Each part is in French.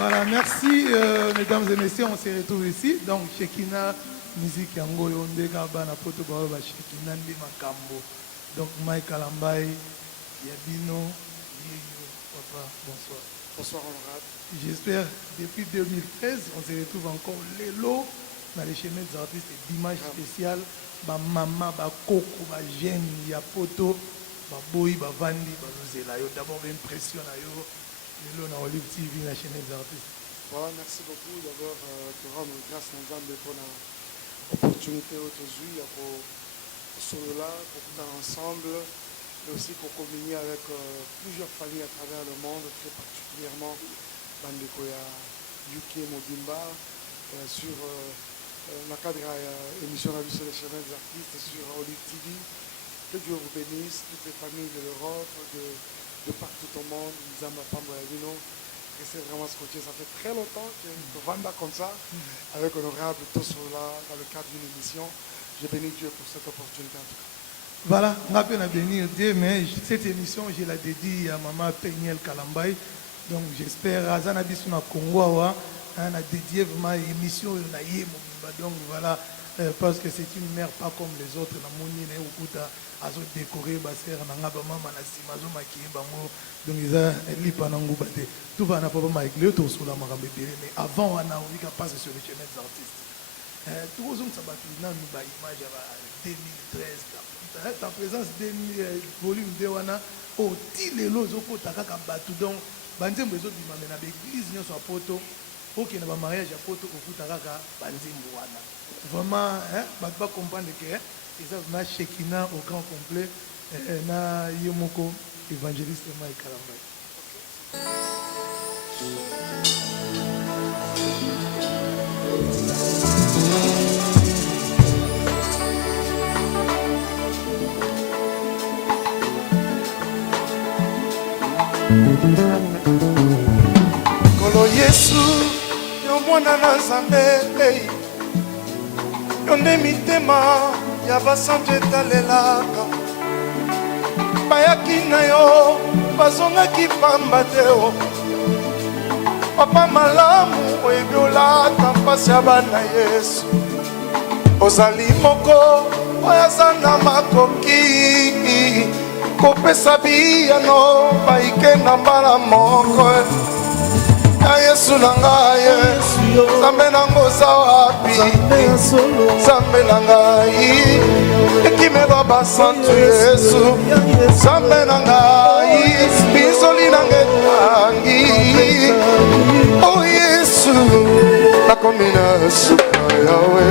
Voilà, merci mesdames et messieurs, on se retrouve ici. Donc, Shekina, musique yango yonde kabana poto ba Shekina ndi makambo. Donc, Mike Kalambay, Yabino, Yeyo, papa, bonsoir. Bonsoir honorable. J'espère, depuis 2013, on se retrouve encore l'élo dans les chemins des artistes et d'images spéciales. Ba maman, ba koko, ba jeune, ya poto, ba boy, ba vandi, ba lozela. D'abord, l'impression à yo. L'élo dans Olive TV, la chaîne des artistes. Voilà, merci beaucoup. D'abord, te rendre grâce à Nzambe pour l'opportunité aujourd'hui pour là, pour tout ensemble, mais aussi pour communier avec plusieurs familles à travers le monde, très particulièrement Bandekoya, UK, Mobimba, sur la cadre émission La vie sur les chemins des artistes, sur Olive TV. Que Dieu vous bénisse, toutes les familles de l'Europe, de partout au monde, Nzamba Pamboyavino. Et c'est vraiment scotché. Ça fait très longtemps que je vends comme ça, avec honorable Tossola, dans le cadre d'une émission. Je bénis Dieu pour cette opportunité en tout cas. Voilà, on a bien à bénir Dieu, mais cette émission, je la dédie à maman Peniel Kalambay. Donc j'espère, Azana Bisuna Congo, on a dédié vraiment l'émission na Yemobimba. Donc voilà, parce que c'est une mère pas comme les autres. La Mouni, azo décoré baser nanga ba mama na sima zo makiye bango donc ils lipa nango bate tout va na papa Mike le to sula makambe bele mais avant on a envie qu'à passer sur les chemins des artistes tout aux hommes sabatu na mi ba image ba 2013 ta présence 2000 volume 2 wana o ti lelo zo ko takaka batu donc banzembo zo bima na l'église nyo so poto OK na ba mariage ya poto ko kutakaka banzembo wana vraiment ba comprendre que ils ont na Shekina au grand complet na Yomoko évangéliste Mike Kalambay. Kolo Yesu yo mwana na Nzambe yonde mitema ya basantu etalelaka bayaki na yo bazongaki pamba te o papa malamu oyebi olata mpasi ya bana Yesu ozali moko oyo aza na makoki kopesa biyano bayike na mbala moko ya Yesu na ngai Nzambe nango oza wapi Nzambe na ngai ekimelo basantu Yesu Nzambe na ngai bizoli na ngetangi o Yesu nakomi na suka yawe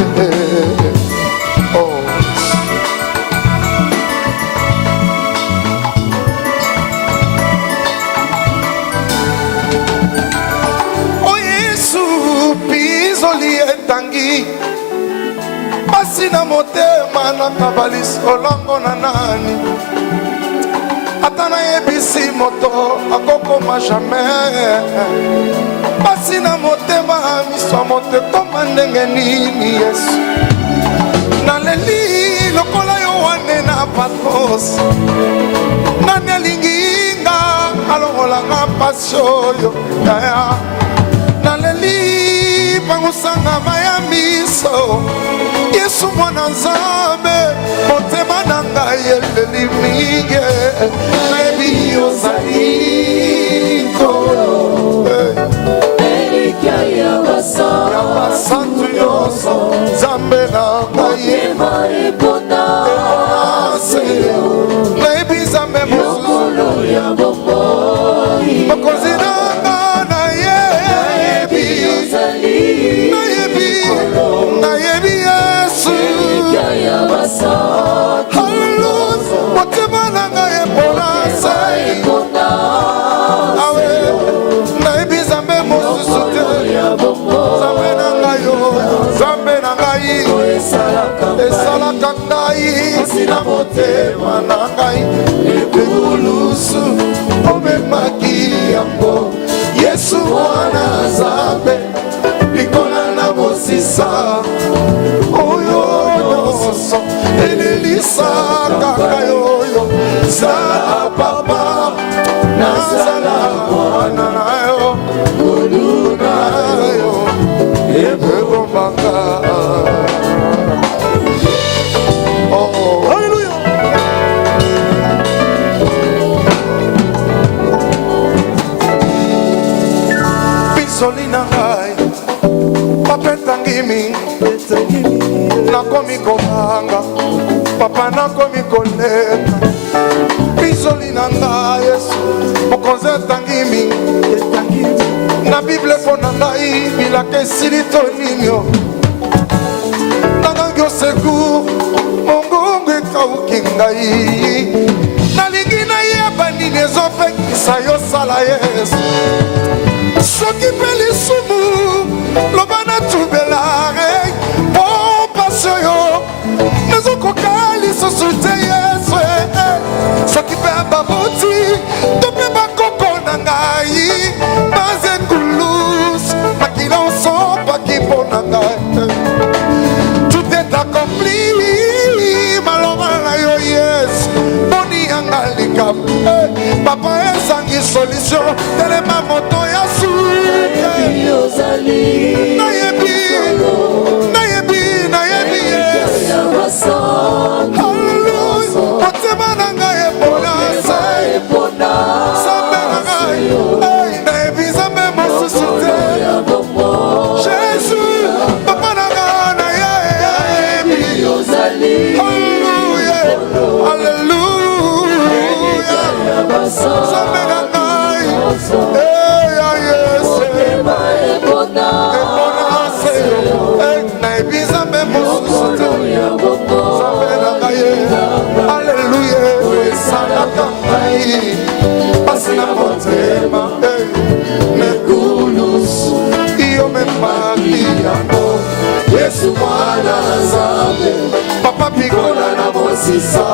tangi pasi na motema nakabali solongo na nani ata nayebisi moto akokoma jamais pasi na motema miso moto ekoma ndenge nini Yesu naleli lokola yo wane na patmos nani alingi nga alongolanga pasi oyo yaya naleli pangusanga maya miso Yesu mwana Nzambe motema na ngai eleli mingi nayebi ozali nkolo elikia ya basantu nyonso Nzambe na ngai nayebi Nzambe mokolo ya bomoi mokonzi esalaka ngai sina motema na ngai ebulusu omemaki yango Yesu mwana Nzambe likola na bosisa oyo nyonso elelisaka ngai oyo zala papa nazala mwana na yo koluna Bible pona ngai bilaka esili to ninio nangangi osecour mongongo ekauki ngai nalingi nayeba nini ezopekisa yosala Yesu soki mpe lisumu loba natubelare po pasio yo nazokoka lisusu te Yesu soki mpe baboti to mpe bakoko na ngai baze kulus makila osopaki mpo na ngai tout est accompli maloba na yo Yesu boni yanga likambo papa ezangi solution telema moto ya nayebi Yesu haleluya motema na ngai epona sambe na ngai nayebi nzambe mosusu te Jésus papa na ngai nayebi haleluya haleluya sambe na ngai Yesu nayebi nzambe mosusu te sambe na ngai haleluya esalaka ngai pasi na motema nekulusu yo memaki yango Yesu mwana Nzambe papa pikola na mosisa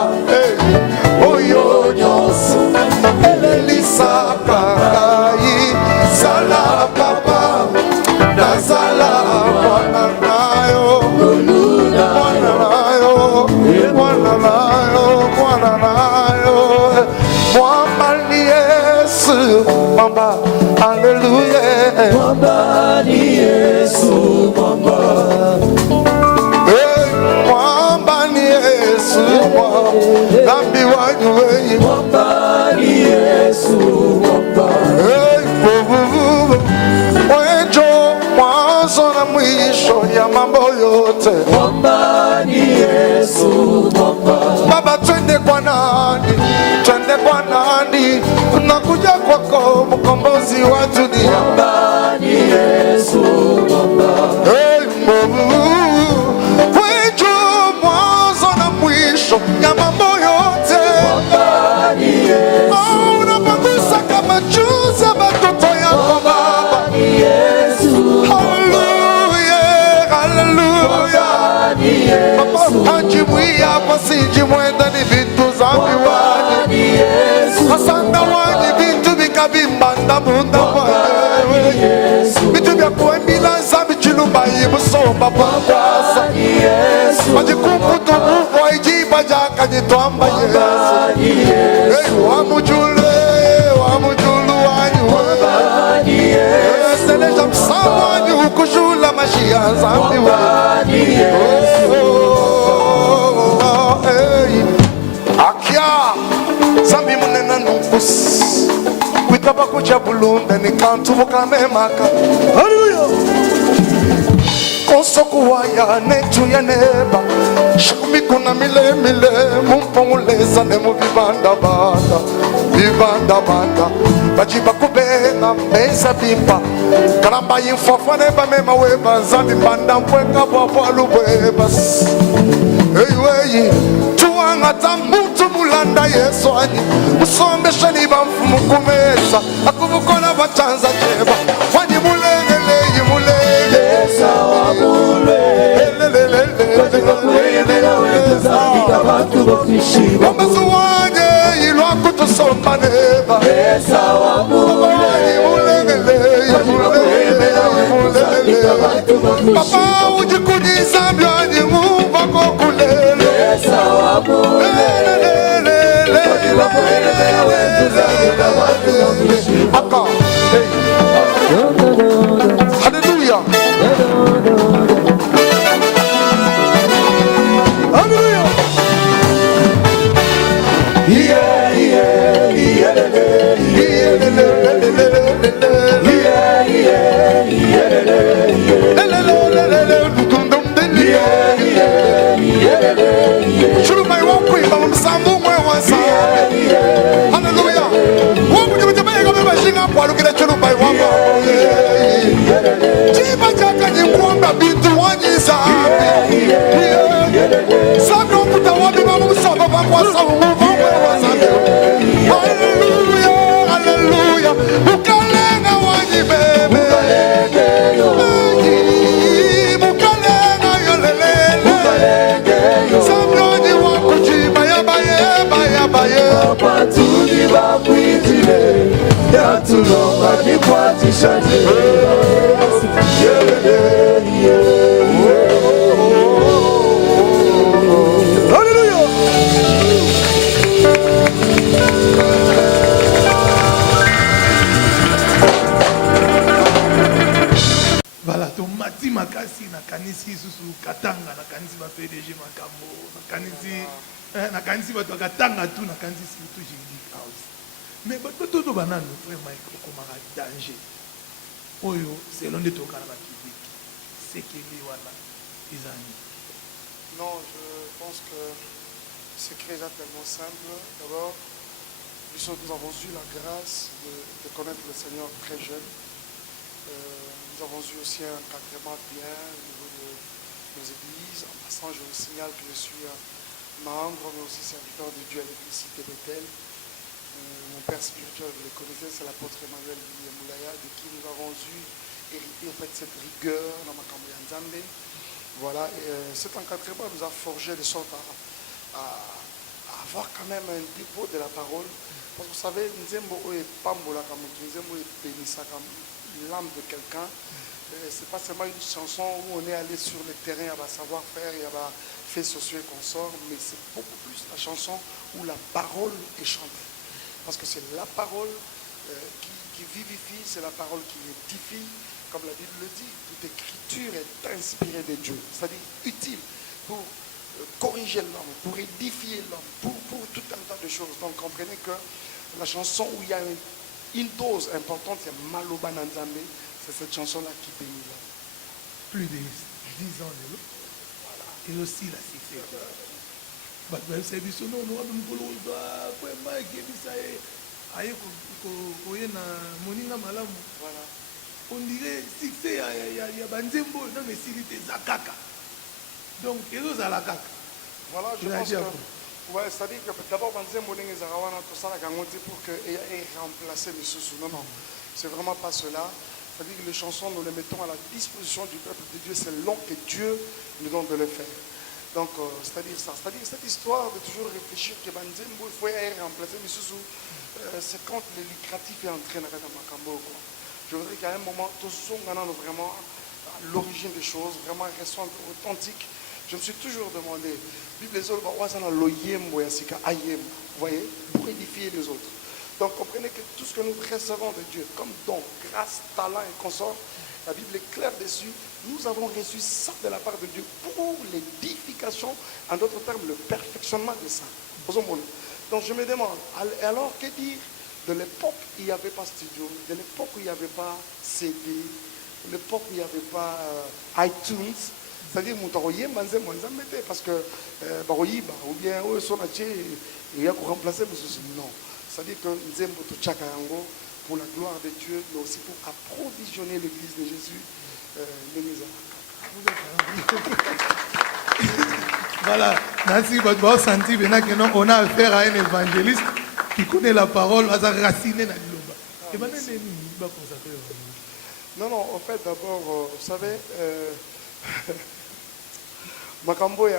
oyo nyonso elelisaka ngai zala papa nazala mwana nayo mwana nayo mwana nayo mwana nayo mwamba ni Yesu mwamba haleluya mwamba ni Yesu mwamba mwamba ni Yesu mwamba dhambi wanyu wenye mwamba ni Yesu mwamba mwenjo mwanzo na mwisho ya mambo yote mwamba ni Yesu mwamba baba twende kwa nani tunakuja kwako mkombozi wa dunia mwamba ni Yesu mwamba mwenjo mwanzo na mwisho ya mambo yote mwamba ni Yesu unapangusa kama chuza batoto yako baba ni Yesu haleluya haleluya papa anjimwia pasiji mwenda ni vitu zambiwani ni Yesu asanda wani vitu bikabimbanda munda wani vitu vya kuembila zambi chilumba ibusomba pangwasa ni Yesu majikumbuto muvu aijiba jaka jitwamba Yesu wamujulu wanyu seleja msamu wanyu kujula mashia zambi wani akia zambi munena nukus kwitaba kucha bulunda ni kantu mukamemaka haleluya kosokuwaya netu ya neba shakumikuna mile mumponguleza ne mu bibanda bajiba kubenga mbeza bimba kalamba yimfafane bamema weba zambi banda mpweka bwabwalu bwebas eyiweyi tuwangata mbutu mulanda Yesu ani musombesha ni bamfumu kumeza akubukona bachanza jeba wani mulengele yimulele sawa mule Wambasuwanye ilwa kutusomba neba sawa mule papa ujikujiza mbyani muvako kulele sawa mule aka haleluya haleluya Hallelujah. mwitile yatulonga nikwatishaje Hallelujah. Voilà, ton mati makasi na kanisi susu katanga na kanisi ba PDG makambo na kanisi ba to katanga tout na kanisi surtout j'ai dit house. Mais ba to banano vraiment ikomaka danger. Oyo selon de to kana ba kibiki. Sekeli wana izani. Non, je pense que c'est déjà tellement simple. D'abord, nous avons eu la grâce de connaître le Seigneur très jeune. Nous avons eu aussi un encadrement bien au niveau de nos églises. En passant, je vous signale que je suis membre, mais aussi serviteur de Dieu à l'église Cité Bethel. Mon père spirituel, vous le connaissez, c'est l'apôtre Emmanuel Moulaya, de qui nous avons eu hérité en fait, cette rigueur dans Makambo Nzambe. Voilà, et, cet encadrement nous a forgé de sorte à avoir quand même un dépôt de la parole. Parce que vous savez, Nzembo est Pambola, Nzembo est bénissa comme l'âme de quelqu'un. C'est pas seulement une chanson où on est allé sur le terrain, il y a savoir-faire, il y a fait sociaux et consorts, mais c'est beaucoup plus la chanson où la parole est chantée. Parce que c'est la parole qui vivifie, c'est la parole qui édifie. Comme la Bible le dit, toute écriture est inspirée de Dieu, c'est-à-dire utile pour corriger l'homme, pour édifier l'homme, pour tout un tas de choses. Donc comprenez que la chanson où il y a une dose importante, c'est Maloba Nzambe, c'est cette chanson-là qui bénit l'homme. Plus de 10 ans de l'eau. Voilà. Et aussi la cité. C'est du nom, nous avons voilà. On dirait succès il y a Banzembo, non mais s'il était Zakaka. Donc, il y a la caca. Voilà, je pense que. Ouais, c'est-à-dire que d'abord, Banzembo et Zarawana, tout ça, pour qu'il remplacer les sous. Non, non, c'est vraiment pas cela. C'est-à-dire que les chansons, nous les mettons à la disposition du peuple de Dieu selon que Dieu nous donne de le faire. Donc, c'est-à-dire ça. C'est-à-dire cette histoire de toujours réfléchir que Banzembo, il faut remplacer les sous. C'est quand le lucratif est entré dans le Makambo. Je voudrais qu'à un moment, tous sommes vraiment à l'origine des choses, vraiment restons authentiques. Je me suis toujours demandé, les autres, vous voyez, pour édifier les autres. Donc comprenez que tout ce que nous recevons de Dieu, comme don, grâce, talent et consort, la Bible est claire dessus, nous avons reçu ça de la part de Dieu pour l'édification, en d'autres termes, le perfectionnement de ça. Donc je me demande, alors que dire? De l'époque où il n'y avait pas studio, de l'époque où il n'y avait pas CD, de l'époque où il n'y avait pas iTunes, c'est-à-dire parce que ou bien il y a pour remplacer non. C'est-à-dire que nous aimons pour la gloire de Dieu, mais aussi pour approvisionner l'église de Jésus. Voilà, merci beaucoup. Senti maintenant qu'on a affaire à un évangéliste qui connaît la parole, va s'enraciner dans le loba. Non, non, en fait, d'abord, vous savez, Makambo,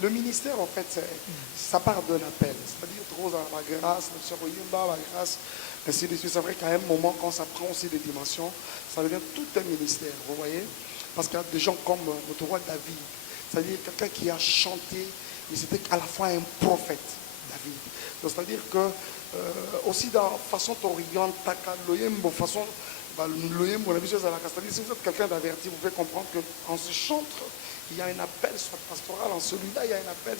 le ministère, en fait, ça part d'un appel. C'est-à-dire, trop dans la grâce, la grâce, ainsi de suite. C'est vrai qu'à un moment, quand ça prend aussi des dimensions, ça devient tout un ministère, vous voyez. Parce qu'il y a des gens comme notre roi David, c'est-à-dire quelqu'un qui a chanté, mais c'était à la fois un prophète, David. Donc, c'est-à-dire que, aussi dans la façon d'orienter, façon, si vous êtes quelqu'un d'averti, vous pouvez comprendre qu'en ce chantre, il y a un appel soit pastoral, en celui-là, il y a un appel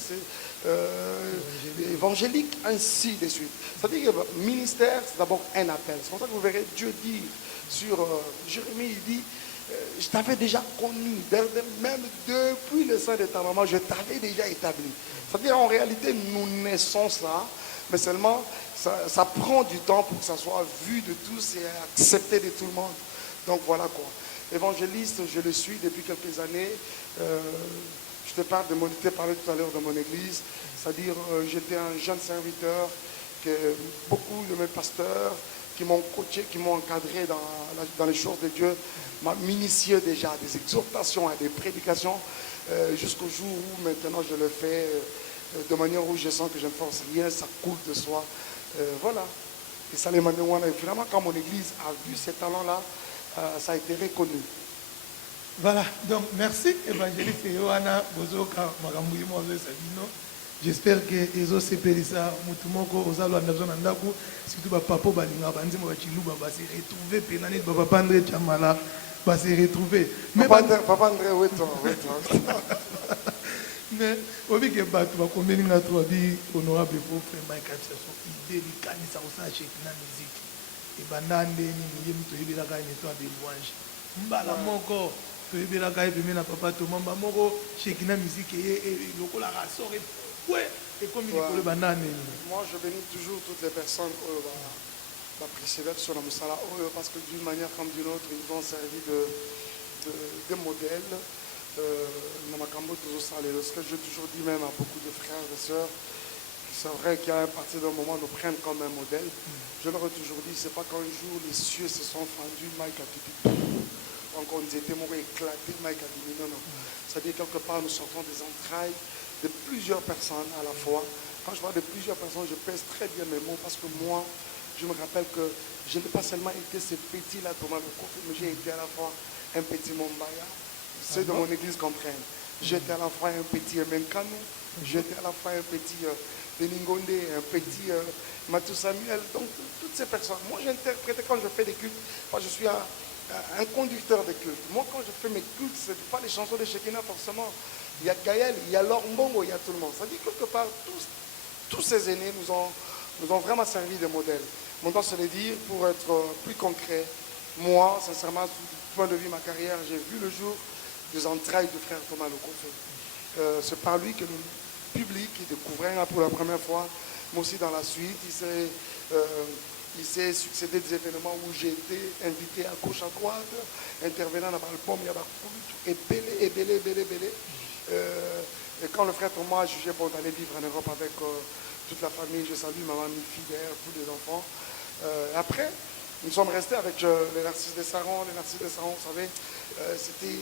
évangélique, ainsi de suite. C'est-à-dire que le ministère, c'est d'abord un appel. C'est pour ça que vous verrez Dieu dire sur Jérémie, il dit, je t'avais déjà connu, même depuis le sein de ta maman, je t'avais déjà établi. C'est-à-dire en réalité, nous naissons ça, mais seulement ça prend du temps pour que ça soit vu de tous et accepté de tout le monde. Donc voilà quoi. Évangéliste, je le suis depuis quelques années. Je te parle de parlé tout à l'heure de mon église. C'est-à-dire, j'étais un jeune serviteur que beaucoup de mes pasteurs qui m'ont coaché, qui m'ont encadré dans les choses de Dieu, m'initié déjà à des exhortations, à des prédications, jusqu'au jour où maintenant je le fais de manière où je sens que je ne force rien, ça coule de soi. Voilà. Et ça les m'a et finalement, quand mon église a vu ces talents-là, ça a été reconnu. Voilà, donc merci évangéliste Yohana Bozoka Makambuyi Mozo Sabino. J'espère que Ezo Sepelisa Mutumoko Ozalo Andazon Andaku, surtout Papa Balinga Banzimo Bachiluba va se retrouver, Pénanit Papa André Chamala va se retrouver. Papa André, oui, toi. Mais au bout que Batou va combien de trois bi honorable pour frère Mike Atchaso, idée de Kanisa au sein de la musique. Et Bandande ni Yem Toyibela Kainetwa de louange. Mbala Moko. Toyibela Kai Pemena Papa Tomamba Moko, Shekina musique et lokola rassoré. Ouais, et comme il dit le banane. Moi, je bénis toujours toutes les personnes qui précédent sur la Moussala parce que d'une manière comme d'une autre, ils ont servi de modèle. Ce que j'ai toujours dit même à beaucoup de frères et sœurs, c'est vrai qu'à partir d'un moment, nous prennent comme un modèle. Je leur ai toujours dit, c'est pas qu'un jour les cieux se sont fendus, Mike a dit, encore ils étaient éclatés, Mike a dit, non. C'est-à-dire quelque part, nous sortons des entrailles de plusieurs personnes à la fois. Quand je parle de plusieurs personnes, je pèse très bien mes mots parce que moi, je me rappelle que je n'ai pas seulement été ce petit-là, Thomas Lecouf, mais j'ai été à la fois un petit Mombaya. Ceux de mon église comprennent. J'étais à la fois un petit Menkano, j'étais à la fois un petit Beningonde, un petit Matou Samuel. Donc, toutes ces personnes. Moi, j'interprète quand je fais des cultes, parce que je suis un conducteur de culte. Moi, quand je fais mes cultes, ce n'est pas les chansons de Shekinah forcément. Il y a Gaël, il y a Laure Mbongo, il y a tout le monde. Ça dit quelque part, tous ces aînés nous ont vraiment servi de modèle. Maintenant, se le dire, pour être plus concret, moi, sincèrement, du point de vue de ma carrière, j'ai vu le jour des entrailles du frère Thomas Lecouf. C'est par lui que le public découvrait pour la première fois, mais aussi dans la suite, il s'est succédé des événements où j'ai été invité à gauche, à droite, intervenant dans l'album, il y a et belé. Et quand le frère Thomas a jugé pour aller vivre en Europe avec toute la famille, je salue maman, mes filles, tous les enfants. Après, nous sommes restés avec les Narcisses des Sarons. Les Narcisses des Sarons, vous savez,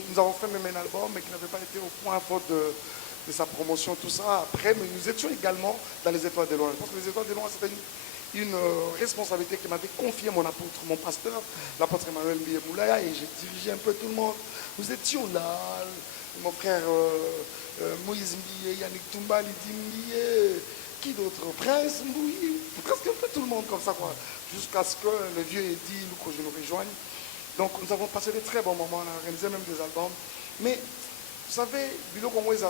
nous avons fait même un album, mais qui n'avait pas été au point faute de sa promotion, tout ça. Après, mais nous étions également dans les Étoiles de Loin. Je pense que les Étoiles de Loin, c'était une responsabilité que m'avait confiée mon apôtre, mon pasteur, l'apôtre Emmanuel Moulaya, et j'ai dirigé un peu tout le monde. Nous étions là, mon frère Moïse Mbiye, Yannick Toumba, Lydie Mbiye, qui d'autre, Prince Mbouyi, presque un peu tout le monde comme ça, quoi. Jusqu'à ce que le vieux ait dit que je nous rejoigne. Donc nous avons passé de très bons moments, on a organisé même des albums. Mais vous savez, Bilo Congo est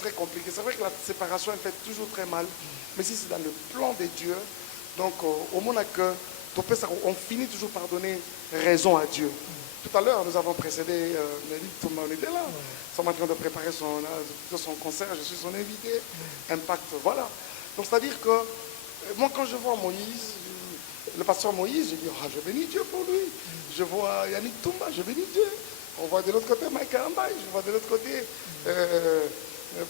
très compliqué. C'est vrai que la séparation elle fait toujours très mal, mais si c'est dans le plan de Dieu, donc au moment que on finit toujours par donner raison à Dieu. Tout à l'heure, nous avons précédé Nelly Touma, on était là. Nous sommes en train de préparer son concert, je suis son invité. Impact, voilà. Donc c'est-à-dire que moi quand je vois Moïse, le pasteur Moïse, je dis, je bénis Dieu pour lui. Je vois Yannick Toumba, je bénis Dieu. On voit de l'autre côté Mike Ambaye, je vois de l'autre côté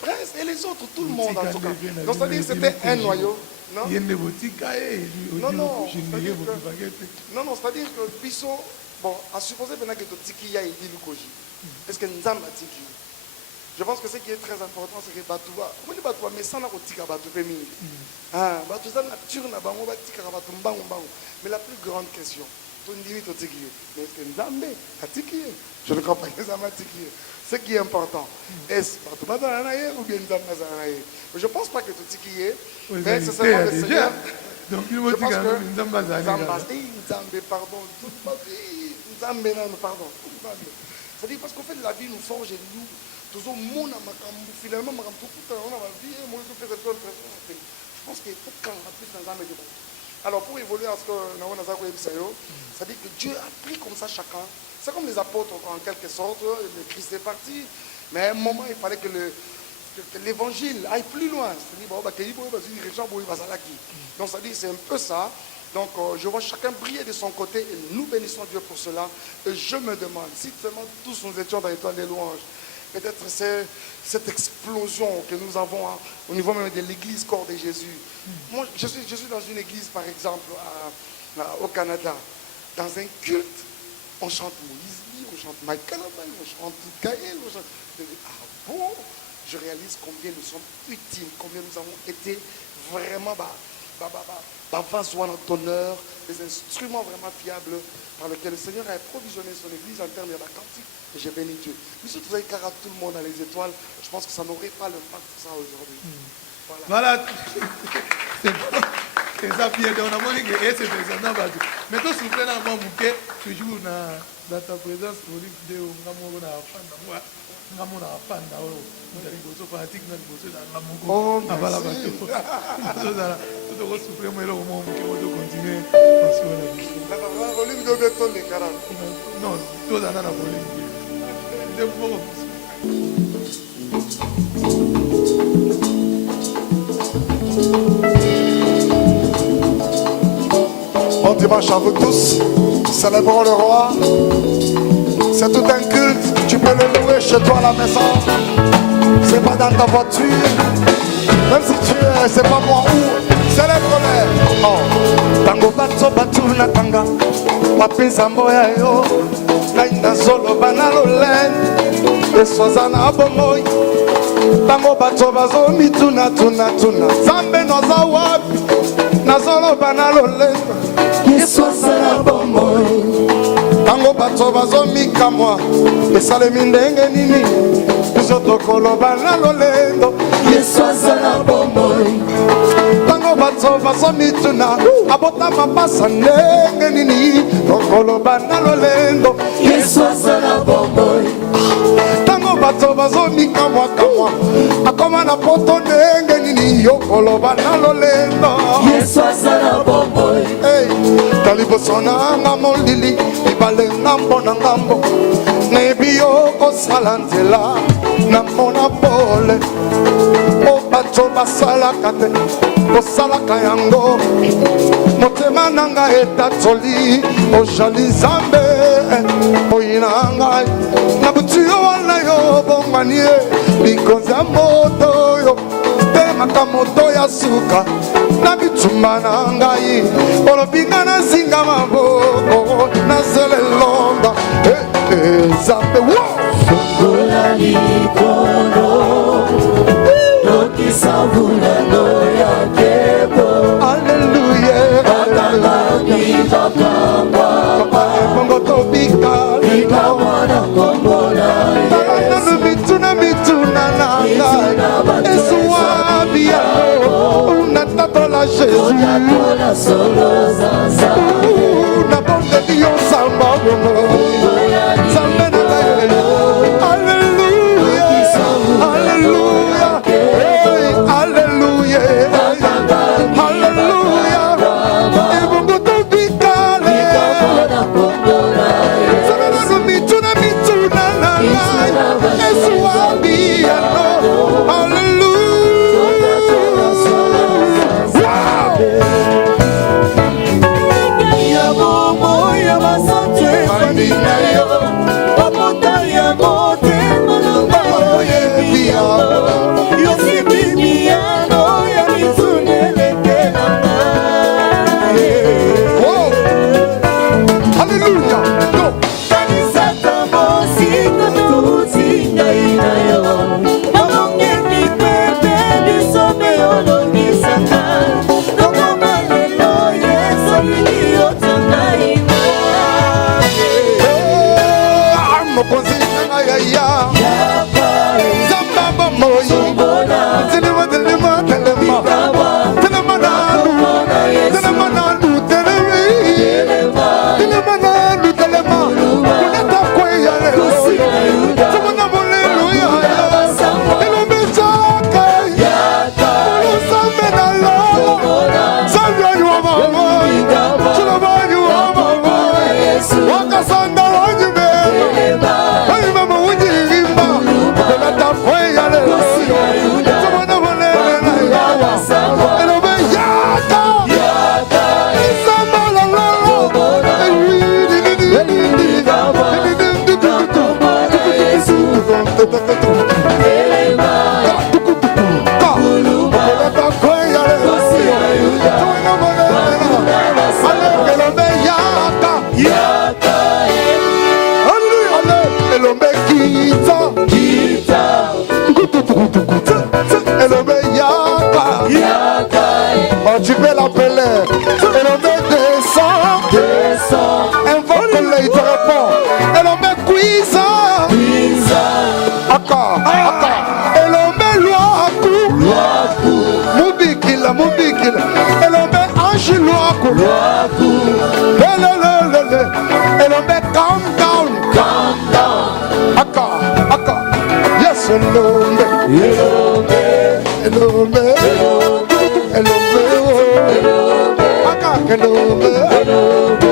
Prince et les autres, tout le monde en tout cas. Donc c'est-à-dire que c'était un noyau. Non, c'est-à-dire que Bissot, bon, à supposer maintenant que Tiki ya dit Lukoji. Est-ce que Nzamba Tiki? Je pense que ce qui est très important, c'est que Batouba, comment dit Batouba, mais ça n'a pas de Batoubé. Batouba nature n'a pas de Batoumba. Mais la plus grande question, mais est-ce que Nzambe a Tiki? Je ne crois pas que Nzamba Tiki. Ce qui est important, est-ce que Batouba Zanaye ou bien Nzamba Zanaye? Je ne pense pas que tout Tiki est, mais c'est seulement le Seigneur. Donc il me dit que Nzamba Zanaye. Nzambe, pardon. Nzambe, pardon. C'est-à-dire parce qu'en fait, la vie nous forge et nous. Finalement, je pense qu'il faut qu'on a plus dans un. Alors, pour évoluer à ce que ça dit que Dieu a pris comme ça chacun. C'est comme les apôtres, en quelque sorte. Le Christ est parti. Mais à un moment, il fallait que l'évangile aille plus loin. Donc, ça dit c'est un peu ça. Donc, je vois chacun briller de son côté et nous bénissons Dieu pour cela. Et je me demande, si seulement tous nous étions dans l'étoile des louanges, peut-être c'est cette explosion que nous avons au niveau même de l'église corps de Jésus. Moi, je suis dans une église, par exemple, au Canada. Dans un culte, on chante Moïse, on chante Michael, on chante Gaël, on chante... Ah bon? Je réalise combien nous sommes utiles, combien nous avons été vraiment bavas wana d'honneur, des instruments vraiment fiables par lesquels le Seigneur a provisionné son église en termes de la quantité. Et j'ai béni Dieu. Mais si vous avez carré tout le monde à les étoiles, je pense que ça n'aurait pas l'impact que ça a aujourd'hui. Voilà. C'est ça, Pierre. On a montré que c'est président. Mais tout s'il vous plaît, toujours dans ta présence, on dit que on a Bon dimanche à vous tous. Célébrons le roi. C'est tout un culte. Tu peux le louer chez toi à la maison. C'est pas dans ta voiture. Même si tu es, c'est pas moi où. Célèbre-le. Oh. Tango bato batu na tanga. Wapinza mboya yo. Naina zolo banalo len. Eswazana abomoy. Tango bato bazo mituna tuna tuna. Zambe noza wapi. Nazolo banalo len. Eswazana abomoy. Tango bato bazo mikamwa. Esalemi ndenge nini. Tokoloba na lolendo Yeswazana bomoy Tango bato baso mituna Abota mapasa ndenge nini Tokoloba na lolendo Yeswazana bomoy Tango bato baso mikamwa kamwa Akoma na poto ndenge nini Yokoloba na lolendo Yeswazana bomoy Hey, talibosona nga molili Ibale ngambo na ngambo Nebiyo kosalantela na mona pole o bato basalaka te osalaka yango motema nanga etatoli ojali zambe oyina ngai na butu yo wana yo bongwanie likonzi ya moto yo temaka moto ya suka na bitumba na ngai olobinga na zinga maboko na zele longa zambe Fungola likono Noki savula noya kebo Hallelujah Bakanga kita kamba Kongo tobika Bika wana kongola Talana mituna mituna nanga Esua biano Unatatola Jésus Unatatola solo zanza Una bonde dio samba Samba na Wakasanda wanyume, hey mama wanyume. Elombe, calm down. Aka. Yes, Elombe. Elombe. Aka, Elombe. Elombe.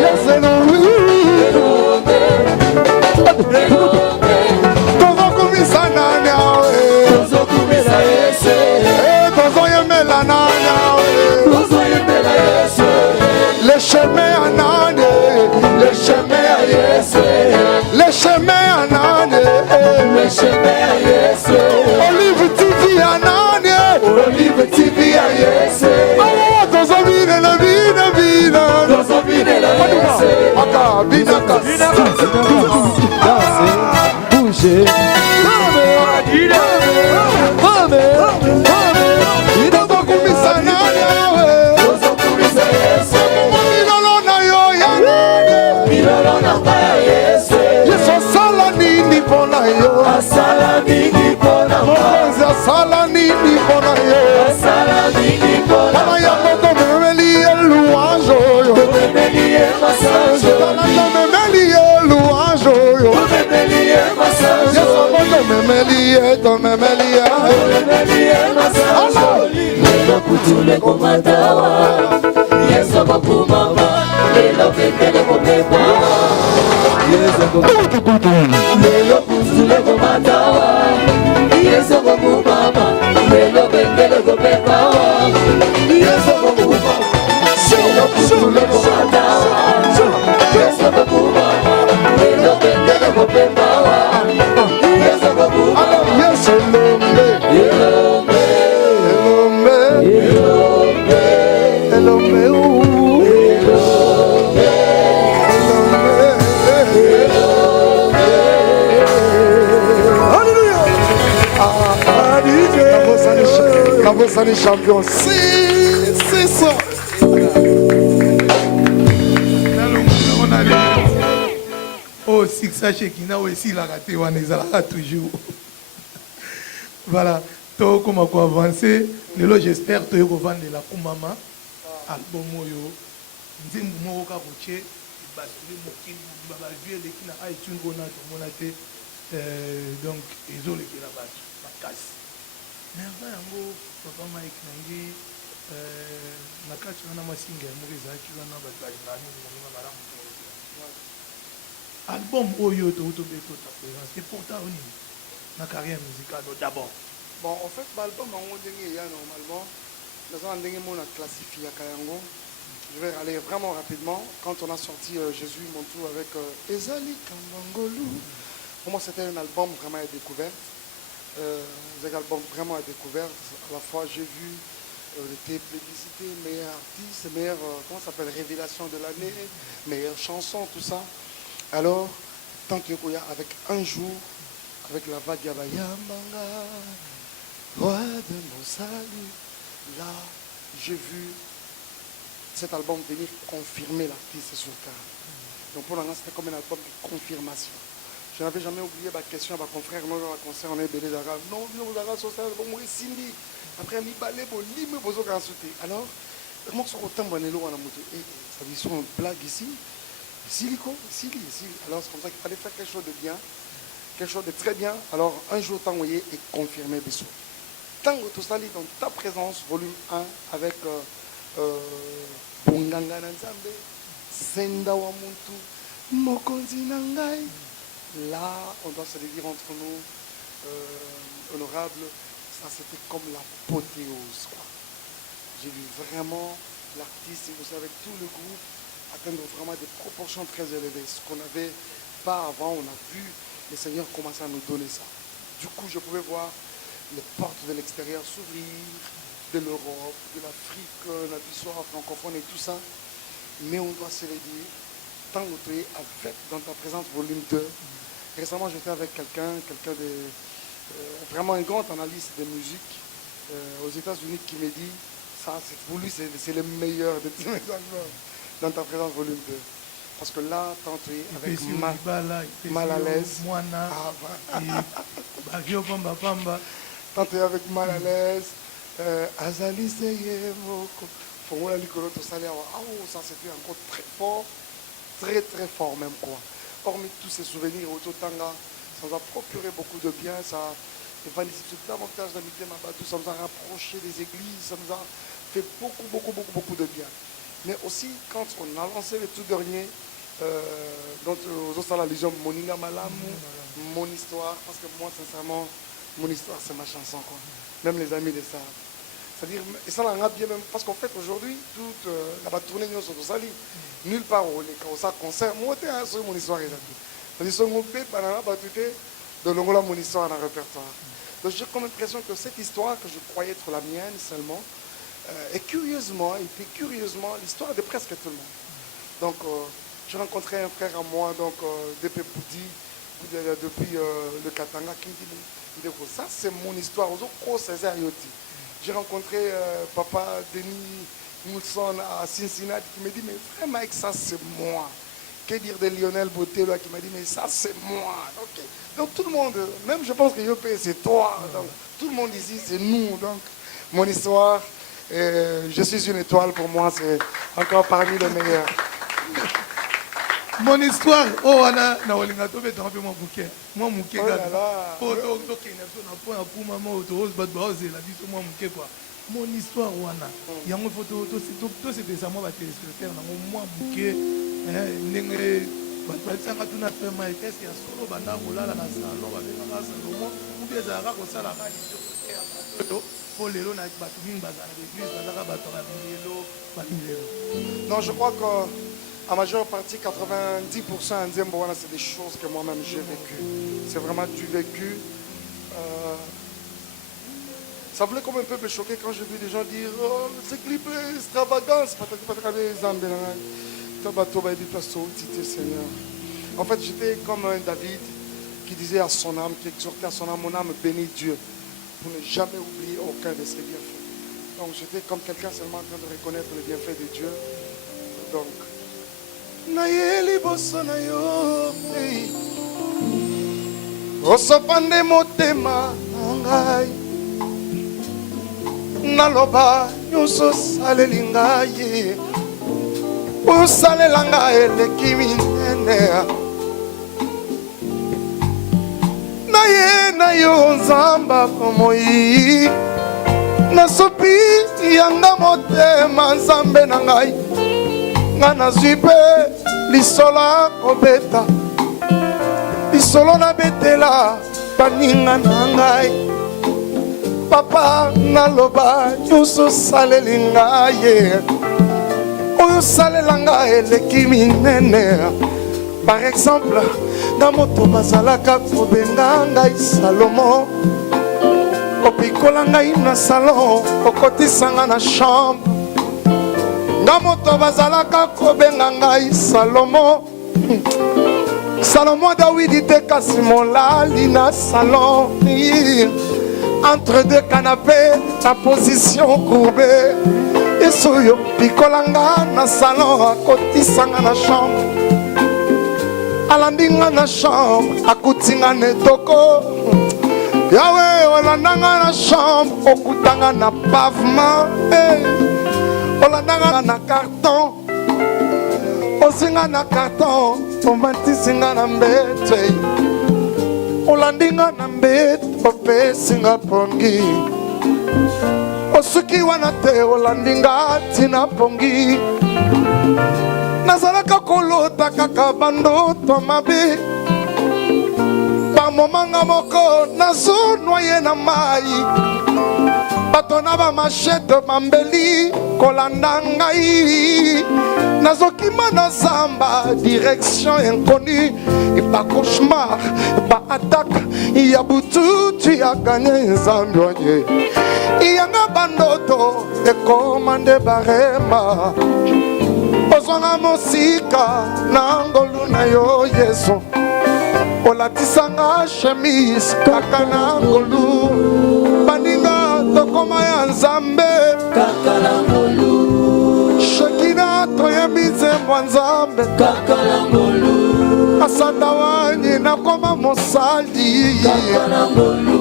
Yes, Elombe. Tozo kumisa nani awe. Tozo yemela nani awe. Les chemins à Nane, les chemins à Yesu, les chemins à Nane, les chemins à Yesu. Olive TV à Nane, Olive TV à Yesu. Oh, dans un vide, la vie, dans un vide, la vie. Aka, binaka, bouger. Les champions, c'est ça. Oh, si ça chez qui n'a aussi la raté, on est là toujours. Voilà, toi, comment quoi avancer? J'espère que tu vas vendre la Kumama, album Moyo, Nzimbu Moko Kaboche, basculer mon vieux qui n'a pas iTunes, donc, ils ont les qui là-bas, la casse. Mais avant, papa Mike Nangi, la carte on a ma single, Moïse, qui va n'a pas album Oyo to Beto ta présence, c'est pour ta ma carrière musicale d'abord. Bon, en fait, l'album en dernier, normalement, nous avons un classifié à Kayango. Je vais aller vraiment rapidement. Quand on a sorti Jésus mon tour avec Ezali Kambangolu, pour moi c'était un album vraiment à découverte. Un album vraiment à découverte. À la fois j'ai vu les plébiscité, meilleur artiste, meilleure comment ça s'appelle, révélation de l'année, meilleure chanson, tout ça. Alors, tant que avec un jour, avec la vague Yabayambanga, roi de mon salut, là j'ai vu cet album venir confirmer l'artiste sur terre. Donc pour l'instant, c'était comme un album de confirmation. Je n'avais jamais oublié ma question à ma confrère, non, dans la concert, on est belé d'arabe. Non, vous avez sur ça, bon, moi, Cindy. Après, mi balé, bon, lime, vous avez sauté. Alors, moi, sur autant, bon, on a monté. Et ça dit, sur une blague ici. Silico, Sili. Alors, c'est comme ça qu'il fallait faire quelque chose de bien, quelque chose de très bien. Alors, un jour, tant, vous voyez, et confirmer Bessou. Tant que tout ça, dans ta présence, volume 1, avec Bonganga Nzambe, Senda Wamuntu, Mokonzi Nangai. Là, on doit se le dire entre nous, honorable, ça c'était comme l'apothéose. J'ai vu vraiment l'artiste, vous savez, tout le groupe atteindre vraiment des proportions très élevées. Ce qu'on n'avait pas avant, on a vu le Seigneur commencer à nous donner ça. Du coup, je pouvais voir les portes de l'extérieur s'ouvrir, de l'Europe, de l'Afrique, la histoire francophone et tout ça. Mais on doit se le dire, tant que tu es avec dans ta présence volume 2. Récemment, j'étais avec quelqu'un de vraiment un grand analyste de musique aux États-Unis qui me dit, ça, pour lui, c'est le meilleur de tous mes albums dans ta présence volume 2. Parce que là, tant tu es avec mal à l'aise. Tant tu es avec mal à l'aise, Azali seye moko. Fongola likolo to sali awa. Ah, oh, ça c'était encore très fort. Très très fort même quoi. Hormis tous ces souvenirs au Totanga, ça nous a procuré beaucoup de bien. Ça a évanouissé davantage d'amitié, ça nous a rapproché des églises, ça nous a fait beaucoup de bien. Mais aussi quand on a lancé le tout dernier, aux autres allusions, Moninga Malamu, mon histoire, parce que moi sincèrement, mon histoire c'est ma chanson quoi. Même les amis de ça. C'est-à-dire, et ça l'a bien même, parce qu'en fait aujourd'hui, toute la tournée nous sur Sali, nulle part où les concert, moi c'est mon histoire exactement. C'est-à-dire, mon père, banana, batute, de l'ongola mon histoire dans le répertoire. Donc j'ai comme l'impression que cette histoire que je croyais être la mienne seulement, et curieusement l'histoire de presque tout le monde. Donc j'ai rencontré un frère à moi, donc depuis Boudi, depuis le Katanga, qui dit ça c'est mon histoire, aux autres César Yoti. J'ai rencontré papa Denis Moulson à Cincinnati qui me dit mais frère Mike, ça c'est moi. Que dire de Lionel Beauté là, qui m'a dit mais ça c'est moi. Okay. Donc tout le monde, même je pense que Yopé c'est toi. Donc, tout le monde ici c'est nous. Donc mon histoire, je suis une étoile pour moi, c'est encore parmi les meilleurs. Mon histoire, oh Anna, na olinga to beto pe mon bouquet. Moi bouquet gars. Oh to kena so na point pour maman to rose bad base la biso moi bouquet quoi. Mon histoire wana. Yango photo to c'est ça moi ba téléspectateur na moi bouquet ndenge batsanga tuna fait mai qu'est-ce qu'il y a solo banda kolala na salon ba benga salon ou bien ça ka kosala ka to pour lelo na batu mingi bazana l'église bazaka bato na lelo ba lelo. Non, je crois que en majeure partie, 90% en Nzembo, c'est des choses que moi-même j'ai vécues. C'est vraiment du vécu. Ça voulait comme un peu me choquer quand j'ai vu des gens dire oh, c'est clip extravagance. En fait, j'étais comme un David qui disait à son âme, qui exhortait à son âme, mon âme bénit Dieu, pour ne jamais oublier aucun de ses bienfaits. Donc j'étais comme quelqu'un seulement en train de reconnaître les bienfaits de Dieu. Donc, Nayeli bosso na yo osopande motema ngai naloba nyuso saleli ngai osalela ngai eleki minene naye na yo nzamba komoi nasopi yanga motema nzambe na ngai nga nazwi mpe lisolo kobeta lisolo nabetela baninga na ngai papa naloba nyonso osaleli ngai oyo osalela ngai eleki minene. Par exemple na moto bazalaka kobenga ngai Salomo opikola ngai na salon okotisanga na chambre nga moto bazalaka kobenga ngai Salomo Salomo Dawidi te kasi molali na salon entre deux canapés na position courbée esoyo pikolanga na salon akotisanga na chambre alandinga na chambre akutinga na etoko yawe olandanga na chambre okutanga na pavement olandanga na carton osinga na carton omatisinga na mbete olandinga na mbete opesinga pongi osuki wana te olandinga tina pongi nazalaka kolota kaka bandoto mabe bamomanga moko nazonoye na mai bato na bamashete bambeli kolanda ngai nazokima na zamba direction inconnue ba cauchemar ba attaque ya bututu ya ganye nzambe wanye yanga bandoto ekomande barema ozwanga mosika na ngolu na yo Yesu olatisanga chemise kaka na ngolu baninga tokoma ya nzambe kaka na ngolu shekina toyembi nzembo nzambe kaka na ngolu asanda wanyi nakoma mosali kaka na ngolu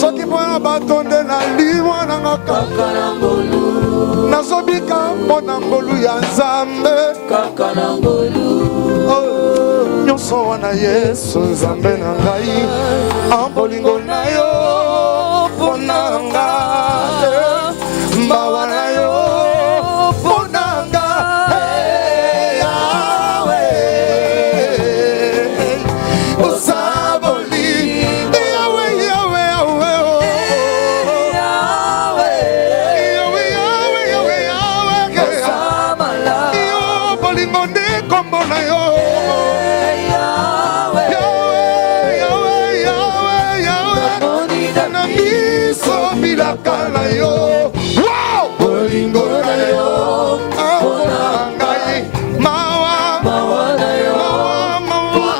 soki mwana bato nde nalimwa nanga kaka na ngolu nazobika mpo na ngolu ya nzambe kaka na ngolu nyonso wana yesu nzambe na ngai ambolingo na yo mpo na ngai mawa na yo mpo na ngai yawe osaboli yawe yawe yawe yawe yawe yawe yawe osamala yo bolingo nde kombo na yo bilaka na yo bolingo na yo mpona ngai mawa na yo mawa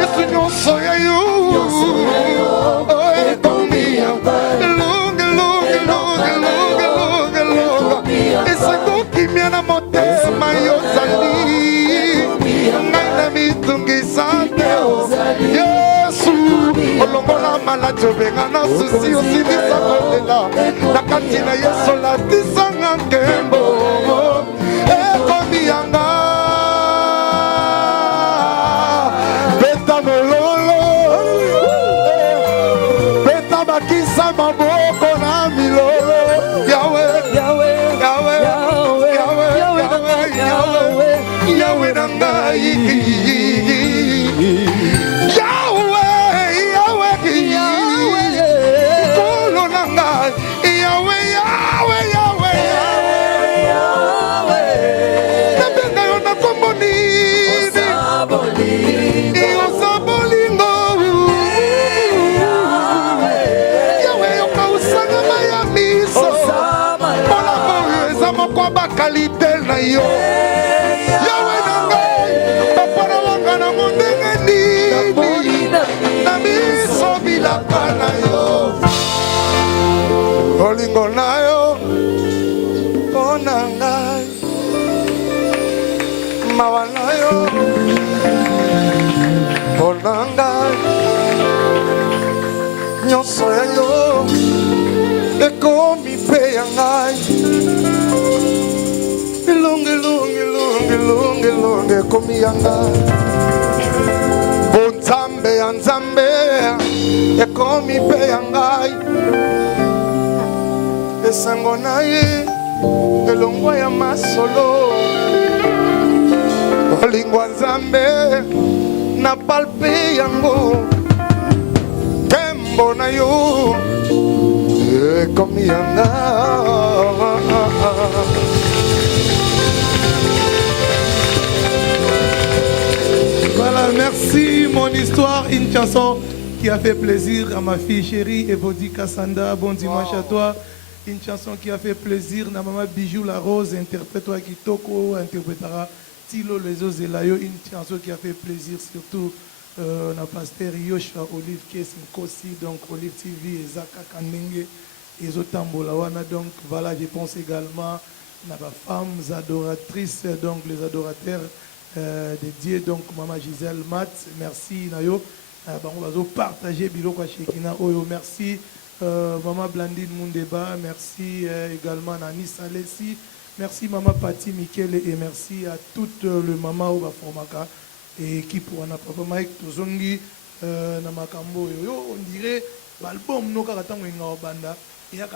yesu nyonso ya yo ekomi elungelungelungelungelungelunga esekokimia na motema yozali ngai na mitungisa te yesu olongola maladi obenga na susi osilisa kolela na kati na yesu latisanga nkembo ekomi yanga beta mololo beta bakisa maboko na milolo yawe yawe yawe yawe yawe yawe yawe na ngai qualité na yo yawe na ngai bapana wanga na mondenge nini na miso bilaka na yo olingo na yo mpona ngai mawa na yo mpona ngai nyonso ya yo ekomi mpe ya ngai ilungelungelungelunge komi yanga bonzambe ya nzambe ekomi mpe ya ngai esango na ye elongwa ya masolo olingwa nzambe na palpe yango kembo na yo ekomi yanga Voilà, merci. Mon histoire, une chanson qui a fait plaisir à ma fille chérie, Evodi Kassanda. Bon dimanche à toi. Une chanson qui a fait plaisir à maman Bijou La Rose, interprète-toi Kitoko, interprétera Tilo Lezo Zelayo. Une chanson qui a fait plaisir surtout à pasteur Yoshua Olive Kessin Kosi, donc Olive TV et Zaka Kanenge et Zotambolawana. Donc voilà, je pense également à ma femme adoratrices, donc les adorateurs. Dédié donc Maman Gisèle Mat, merci Nayo. On va partager Biloko Shekina Oyo, merci Maman Blandine Mundeba, merci également Nani Salesi, merci Maman Pati Mikele et merci à toute le Maman Oba Formaka et qui pour un papa Mike Tozongi Namakambo Yo, on dirait l'album no Karatango Banda. Il y a un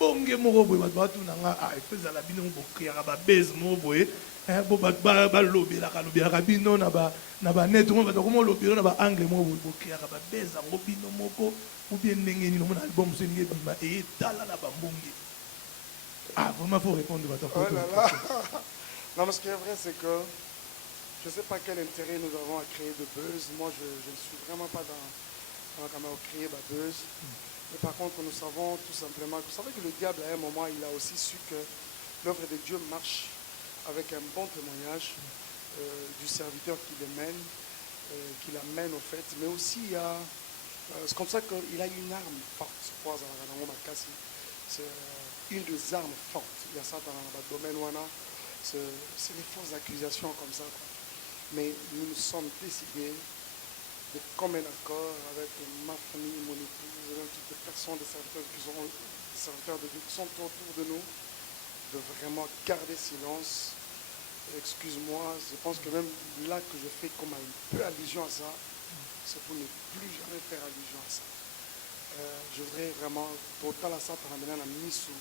bonge moko boy batu nanga ah feza la bino bokia ba base mo boy bo ba lobi la ka lobi la bino na ba net mo ba ko lobi na ba angle mo bokia ba base ngo bino moko ou bien ndenge ni no mon album se ngi bima et tala na ba mbonge ah vraiment faut répondre à ta oh là là. Non mais ce qui est vrai c'est que je sais pas quel intérêt nous avons à créer de buzz. Moi je ne suis vraiment pas dans comment créer ba buzz. Mais par contre, nous savons tout simplement, vous savez que le diable, à un moment, il a aussi su que l'œuvre de Dieu marche avec un bon témoignage du serviteur qui l'amène, au fait. Mais aussi, c'est comme ça qu'il a une arme forte. C'est une des armes fortes. Il y a ça dans le domaine où c'est des fausses accusations comme ça. Mais nous nous sommes décidés de commun accord avec ma famille, mon épouse, et toutes les personnes, des serviteurs des serviteurs de Dieu qui sont autour de nous, de vraiment garder silence. Excuse-moi, je pense que même là que je fais comme un peu allusion à ça, c'est pour ne plus jamais faire allusion à ça. Je voudrais vraiment, total à ça, par la misu,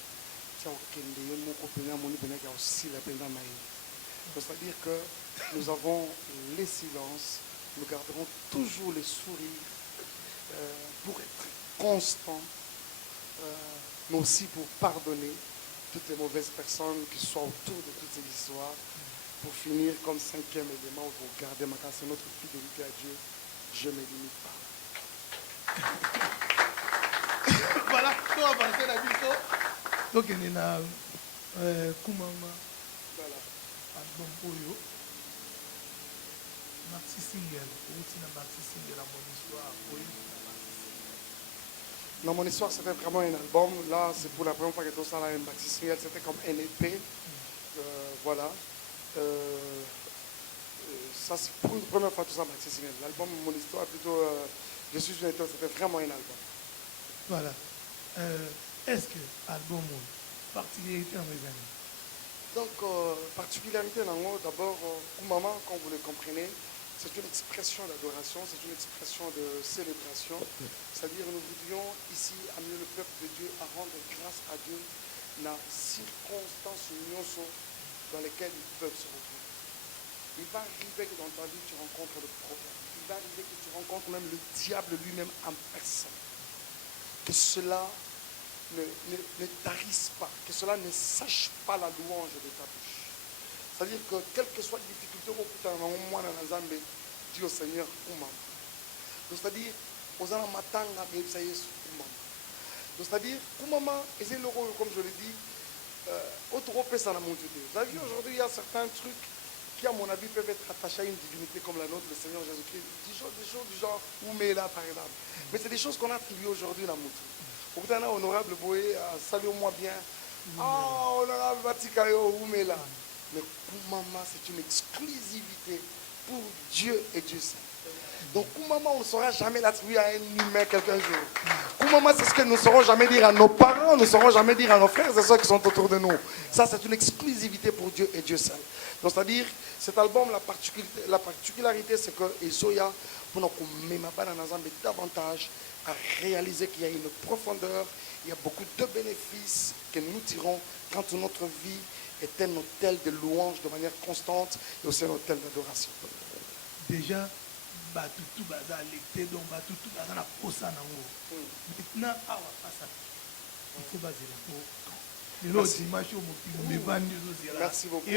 c'est-à-dire que nous avons les silences, nous garderons toujours les sourires pour être constants, mais aussi pour pardonner toutes les mauvaises personnes qui sont autour de toutes ces histoires. Pour finir, comme cinquième élément, vous regardez ma c'est notre fidélité à Dieu. Je ne me limite pas. Voilà, on va passer la vidéo. Donc, il y a Kumama, album Oyo, maxi single, maxi single à mon histoire, Dans mon histoire, c'était vraiment un album. Là, c'est pour la première fois que tout ça a un maxi single. C'était comme un EP. Voilà. Ça, c'est pour la première fois tout ça maxi single. L'album, mon histoire, plutôt, je suis une étoile. C'était vraiment un album. Voilà. Est-ce que l'album particularité en mes années? Donc, particularité, d'abord, Kumama, comme vous le comprenez, c'est une expression d'adoration, c'est une expression de célébration. C'est-à-dire, nous voudrions ici amener le peuple de Dieu à rendre grâce à Dieu dans les circonstances dans lesquelles ils peuvent se retrouver. Il va arriver que dans ta vie, tu rencontres le problème. Il va arriver que tu rencontres même le diable lui-même en personne. Que cela ne tarisse pas, que cela ne sache pas la louange de ta bouche. C'est-à-dire que quelle que soit la difficulté, dis au Seigneur, c'est-à-dire, aux ans matanga, c'est-à-dire, comme je l'ai dit, vous avez vu, aujourd'hui, il y a certains trucs qui, à mon avis, peuvent être attachés à une divinité comme la nôtre, le Seigneur Jésus-Christ. Des choses du genre, Oumela, par exemple. Mais c'est des choses qu'on a attribuées aujourd'hui dans Moutou. Pourtant, honorable Boé, salut-moi bien. Ah, honorable Batikayo, Oumela. Mais Koumama, c'est une exclusivité pour Dieu et Dieu seul. Donc Koumama, on ne saura jamais l'attribuer à un humain quelqu'un jour. Koumama, c'est ce que nous ne saurons jamais dire à nos parents, nous ne saurons jamais dire à nos frères et soeurs qui sont autour de nous. Ça, c'est une exclusivité pour Dieu et Dieu seul. Donc, c'est-à-dire, cet album, la particularité, c'est que Ezoya, pour nous mettre davantage à réaliser qu'il y a une profondeur, il y a beaucoup de bénéfices que nous tirons quand notre vie est un hôtel de louange de manière constante et aussi un hôtel d'adoration. Déjà, Batutu baza lecté, donc Batutu baza na posa nango. Maintenant, il faut baser la Merci beaucoup.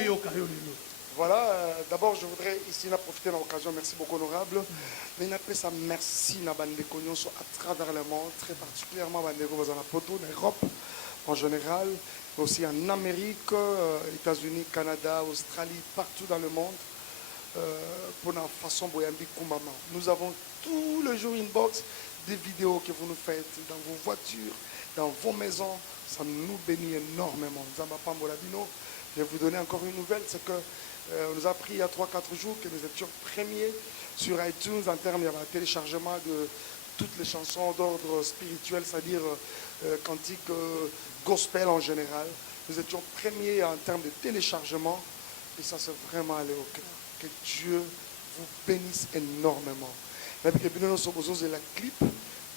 Voilà, d'abord je voudrais ici profiter de l'occasion, merci beaucoup honorable. Mais après ça, merci Nabandeko Nyonso à travers le monde, très particulièrement Bandeko dans la poto, en Europe en général, mais aussi en Amérique, États-Unis, Canada, Australie, partout dans le monde. Pour la façon Boyambi Koumama. Nous avons tous les jours inbox des vidéos que vous nous faites dans vos voitures, dans vos maisons. Ça nous bénit énormément. Je vais vous donner encore une nouvelle, c'est que on nous a pris il y a 3-4 jours que nous étions premiers sur iTunes en termes de téléchargement de toutes les chansons d'ordre spirituel, c'est-à-dire cantique gospel en général. Nous étions premiers en termes de téléchargement et ça s'est vraiment allé au cœur. Que Dieu vous bénisse énormément. La clip,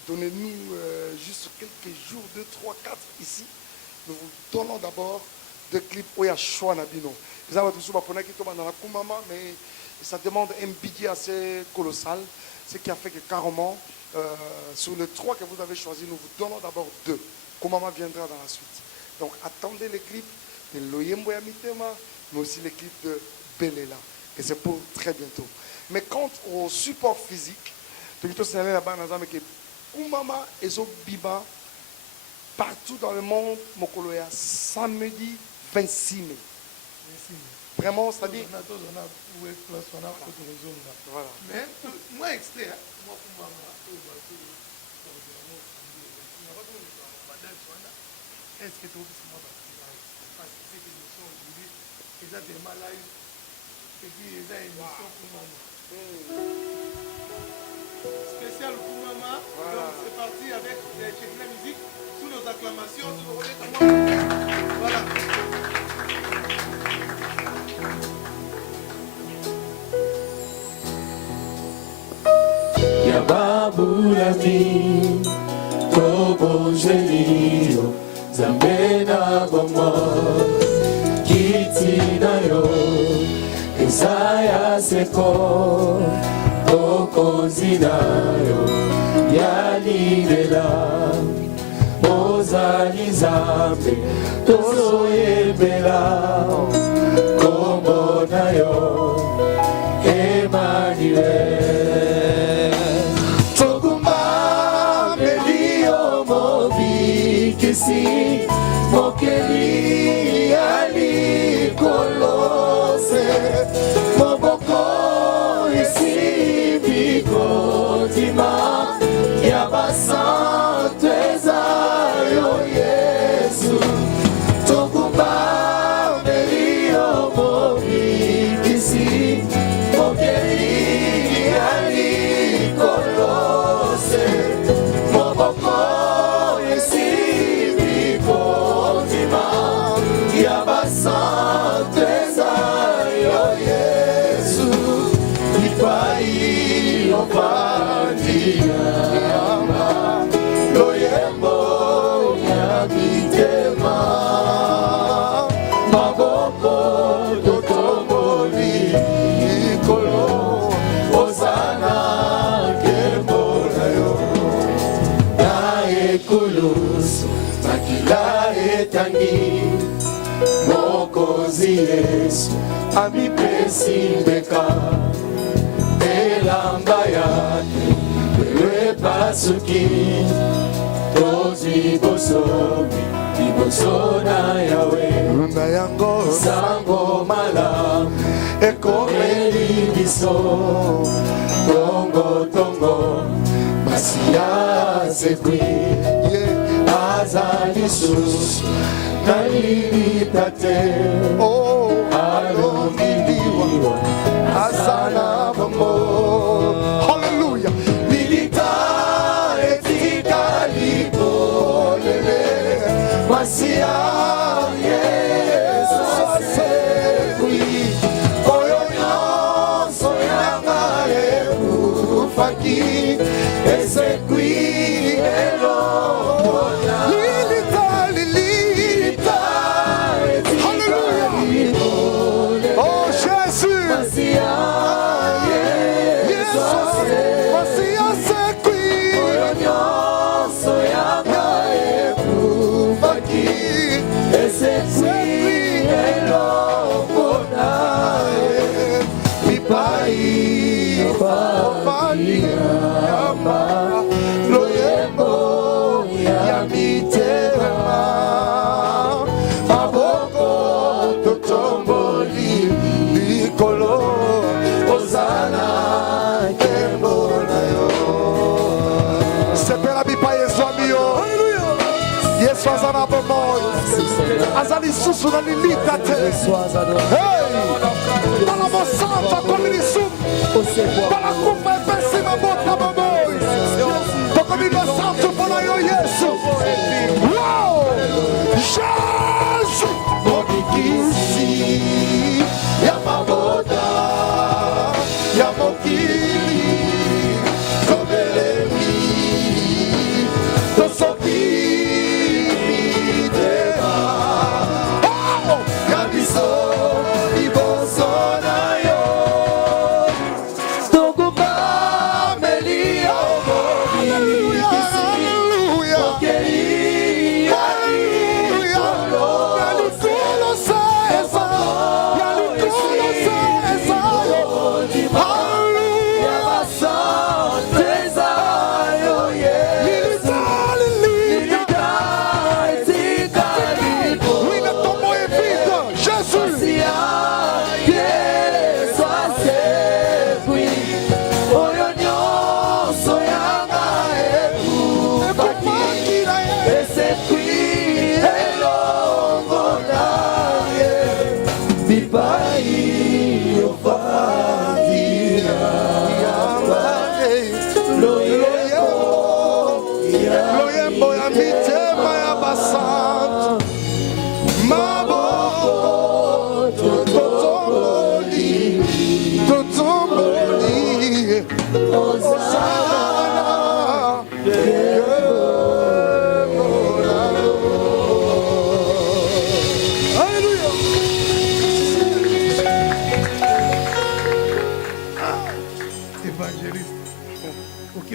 donnez-nous juste quelques jours, 2, 3, 4 ici. Nous vous donnons d'abord des clips où il y a choix Nabino. Mais ça demande un budget assez colossal, ce qui a fait que carrément, sur les 3 que vous avez choisis, nous vous donnons d'abord 2. Koumama viendra dans la suite. Donc attendez les clips de Loyembo Yamitema, mais aussi les clips de Belela. Et c'est pour très bientôt. Mais quant au support physique, Koumama et Biba, partout dans le monde, Mokoloya, samedi 26 mai. Vraiment, c'est-à-dire. Voilà. Mais moi, extrait, est-ce que tu parce que c'est une émission aujourd'hui, exactement live, et puis il y a une émission pour moi. Spécial pour maman. Voilà. Donc c'est parti avec la musique. Sous nos acclamations, sous nos remerciements. Voilà. Yababulami Tobonjelio Zambena Bomo Kitinayo Isaya Seko Tokozinayo Yalidela Ozali Zambe Tozoyebela Kombo Nayo Emmanuel Kisi mokeli ali kolose moboko isi bikotima ya basantu ezayo Yesu tokumba melio mobikisi mokeli ali kolose moboko Yesu amipesimbeka elamba yake wewe pasuki tozi bosomi ibosona yawe na yango sango malam ekomeli biso tongo tongo masia sekwi azali sus nalilitate oh alomiliwa asana mamo hallelujah milita etika likolele masia Yesu asekwi oyo nyonso yanga ekufaki esekwi azali susu na lilita te hey tala mosamba komini sum tala kufa epesi mabota mamoyi tokomi basantu mpona yo Yesu wow Jésus mobikisi ya mabota ya mokili tobelemi tosopi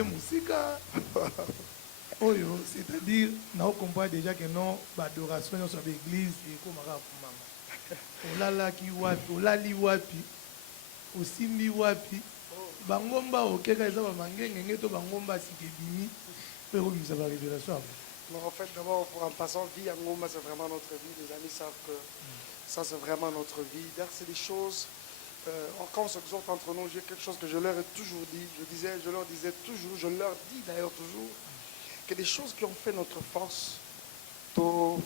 Batie Moussika. Oyo, c'est-à-dire, nous comprenons déjà que non, l'adoration sur l'église, et comme maman. Olala ki wapi, olali wapi, osimbi wapi. Bangomba okeka eza ba mangenge to bangomba sikebimi. Pero ça va révélation. Non, en fait, d'abord, en passant, vie à Ngoma, c'est vraiment notre vie. Les amis savent que ça, c'est vraiment notre vie. D'ailleurs, c'est des choses, quand on s'exhorte entre nous, j'ai quelque chose que je leur ai toujours dit. Je leur disais toujours, je leur dis d'ailleurs toujours, que des choses qui ont fait notre force, t'ont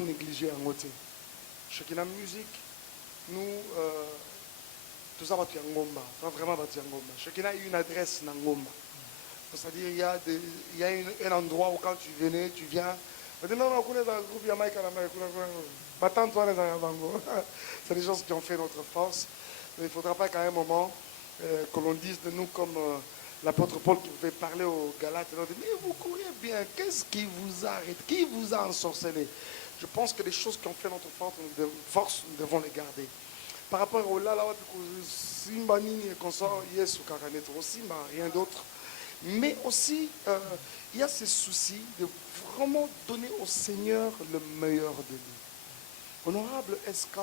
négligé en côté. Chez qui la musique, nous, tout ça va être Ngoma. Ça va vraiment être Ngoma. Chez qui a une adresse dans Ngoma. C'est-à-dire, il y a un endroit où quand tu venais, tu viens. On dit non, on connaît un groupe Yamaïque à la mer. C'est des choses qui ont fait notre force. Mais il ne faudra pas qu'à un moment, que l'on dise de nous comme l'apôtre Paul qui pouvait parler aux Galates. Et on dit, mais vous courez bien, qu'est-ce qui vous arrête? Qui vous a ensorcelé? Je pense que les choses qui ont fait notre force, nous devons les garder. Par rapport au Lala, Simba Nini et consort, yes ou Karaneto, Simba, rien d'autre. Mais aussi, il y a ce souci de vraiment donner au Seigneur le meilleur de lui. Honorable SK,